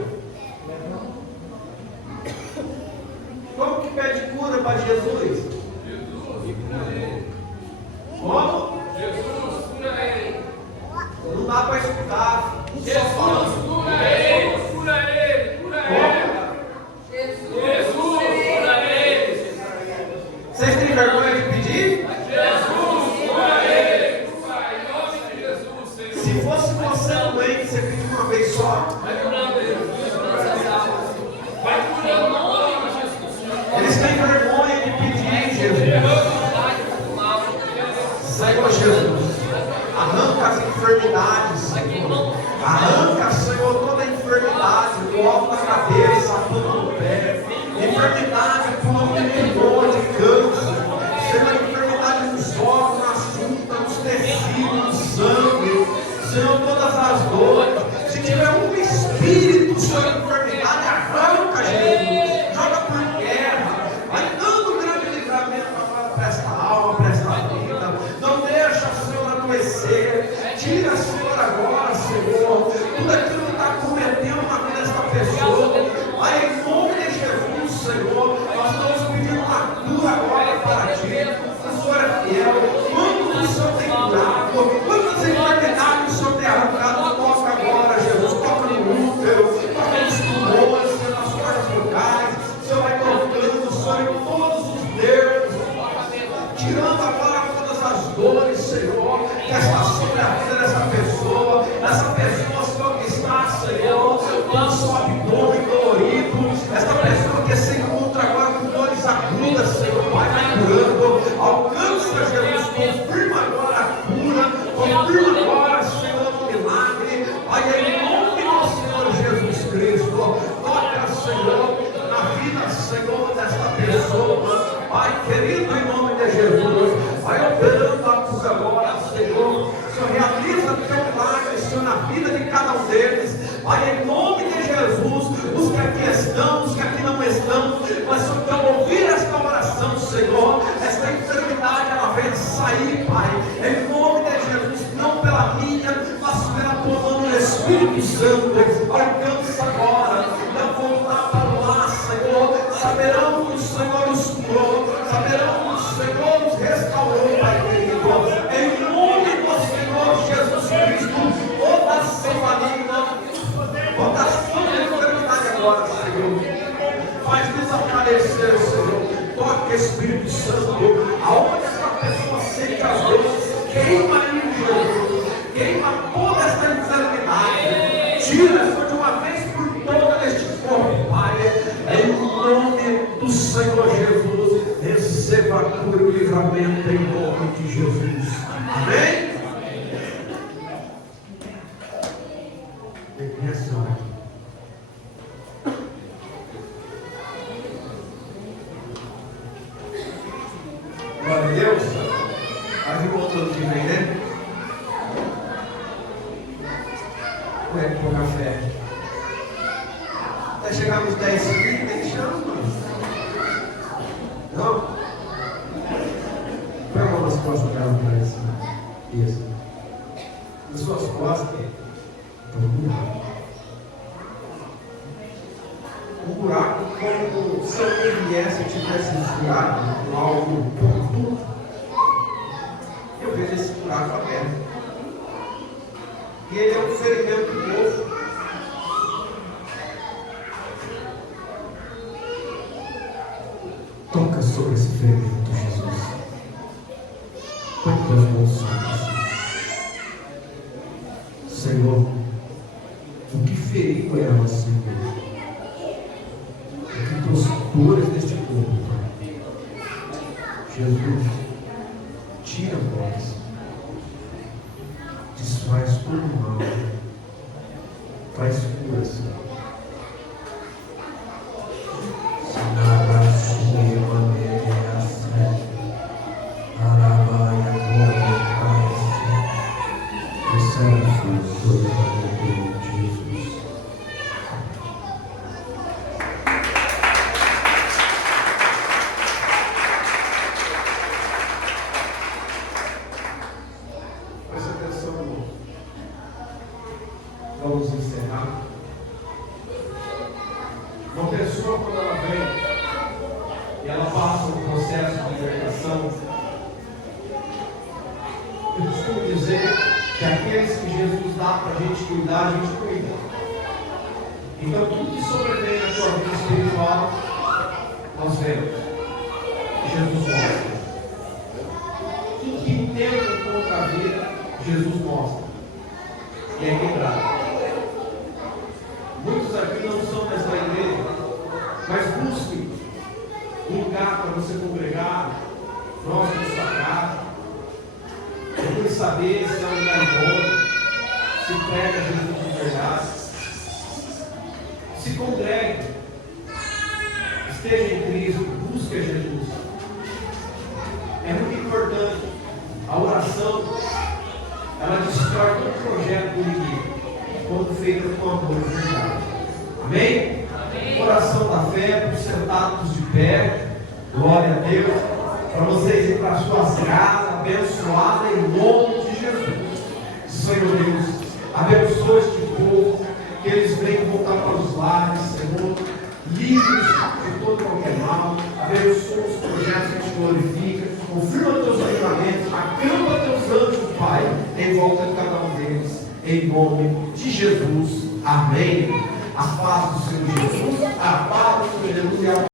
Como que pede cura para Jesus? Como? Jesus, cura ele. Não dá para explicar. Jesus, cura ele. Cura ele. Cura ele. Jesus, cura ele. Vocês têm vergonha de pedir? Jesus, cura ele. Pai, em nome de Jesus, Senhor. Se fosse você doente, você pedir uma vez só. Vai curando ele. Vai curando em nome de Jesus. Eles têm vergonha de pedir, Jesus. Senhor Jesus, arranca as enfermidades, Senhor. Arranca, Senhor, toda a enfermidade do alto da cabeça, a planta do pé. Enfermidade por tumor, de câncer. Senhor, enfermidade nos órgãos, na junta, nos tecidos, no sangue. Senhor, todas as dores. Se tiver um espírito, Senhor, de enfermidade, arranca, Jesus. Joga por terra. Vai dando grande livramento para esta alma, para esta vida. Não deixa, Senhor, adoecer. Tira, Senhor, agora, Senhor, tudo aquilo que está cometendo na vida desta pessoa. Vai em nome de Jesus, Senhor. Nós estamos pedindo uma cura agora para ti. O Senhor é fiel. Quanto o Senhor tem curado, quantas enfermidades o Senhor tem arrancado, toca agora, Jesus. Toca no útero, toca nos pulmões, nas cordas vocais. O Senhor vai tocando, Senhor, em todos os nervos, tirando agora todas as dores, Senhor, que está sobre a vida dessa pessoa, Senhor, que está, Senhor, com o seu abdômen dolorido, essa pessoa que se encontra agora com dores agudas, Senhor, Pai, vai curando, alcança, Jesus, confirma agora a cura, confirma agora, Senhor, o milagre, Pai, em nome do Senhor Jesus Cristo, toca, Senhor, na vida, Senhor, desta pessoa, Pai querido, em nome de Jesus, vai operando a cura agora, Senhor. Senhor, realiza o teu milagre, Senhor, na vida de cada um deles. Pai, em nome de Jesus, os que aqui estão, os que aqui não estão, mas Senhor, que ouvir esta oração, Senhor, esta enfermidade, ela venha sair, Pai, em nome de Jesus, não pela minha, mas pela tua mão do Espírito Santo. Alcança agora, não voltar para o lar, Senhor. Saberão que o Senhor os curou, saberão que o Senhor os restaurou, Pai querido. Em nome do Senhor Jesus Cristo, toda ação maligna, toda ação de enfermidade agora, Senhor, faz desaparecer, Senhor. Toque, Espírito Santo, aonde essa pessoa sente as dores, queima em Jesus, queima toda essa enfermidade, tira, Senhor, de uma vez por todas deste corpo, Pai, em nome do Senhor Jesus. Receba a cura e o livramento em nome de Jesus. Amém? Glória a Deus. Aí voltando que vem, né? Ué, pôr café. Até chegar nos 10 segundos, tem chance, mano. Não? Põe a mão nas costas dela para isso. Isso. Nas suas costas, tem um buraco. Um buraco como se alguém viesse e tivesse enfiado com algo pontudo. Eu vejo esse buraco aberto. E ele é um ferimento novo. Toca sobre esse ferimento, Jesus. Põe tuas mãos sobre isso. Senhor, o que feriu ela, Senhor? O que trouxe dores deste corpo? Jesus, tira agora, desfaz todo o mal, faz cura, Senhor. Presta atenção, irmão. Vamos encerrar. Uma pessoa, quando ela vem e ela passa um processo de libertação, eu costumo dizer que aqueles que Jesus dá para a gente cuidar, a gente cuida. Então, tudo que sobrevém na sua vida espiritual, nós vemos. Jesus mostra. Tudo que tenta contra a vida, Jesus mostra. E é quebrado. Muitos aqui não são dessa igreja, mas busquem um lugar para você congregar, próximo da sua casa. Procure saber se é um lugar bom, se prega Jesus de verdade. Se congregue, esteja em Cristo, busque a Jesus. É muito importante. A oração, ela destrói todo o projeto do inimigo, quando feita com amor e verdade. Amém? Amém. Oração da fé, por sentados de pé, glória a Deus, para vocês ir para as suas casas, abençoadas em nome de Jesus. Senhor Deus, abençoa este povo, que eles venham voltar para os lares, Senhor, livres de todo qualquer mal, abençoa os projetos que te glorificam, confirma teus livramentos, acampa teus anjos, Pai, em volta de cada um deles, em nome de Jesus. Amém. A paz do Senhor Jesus, a paz do Senhor Jesus e a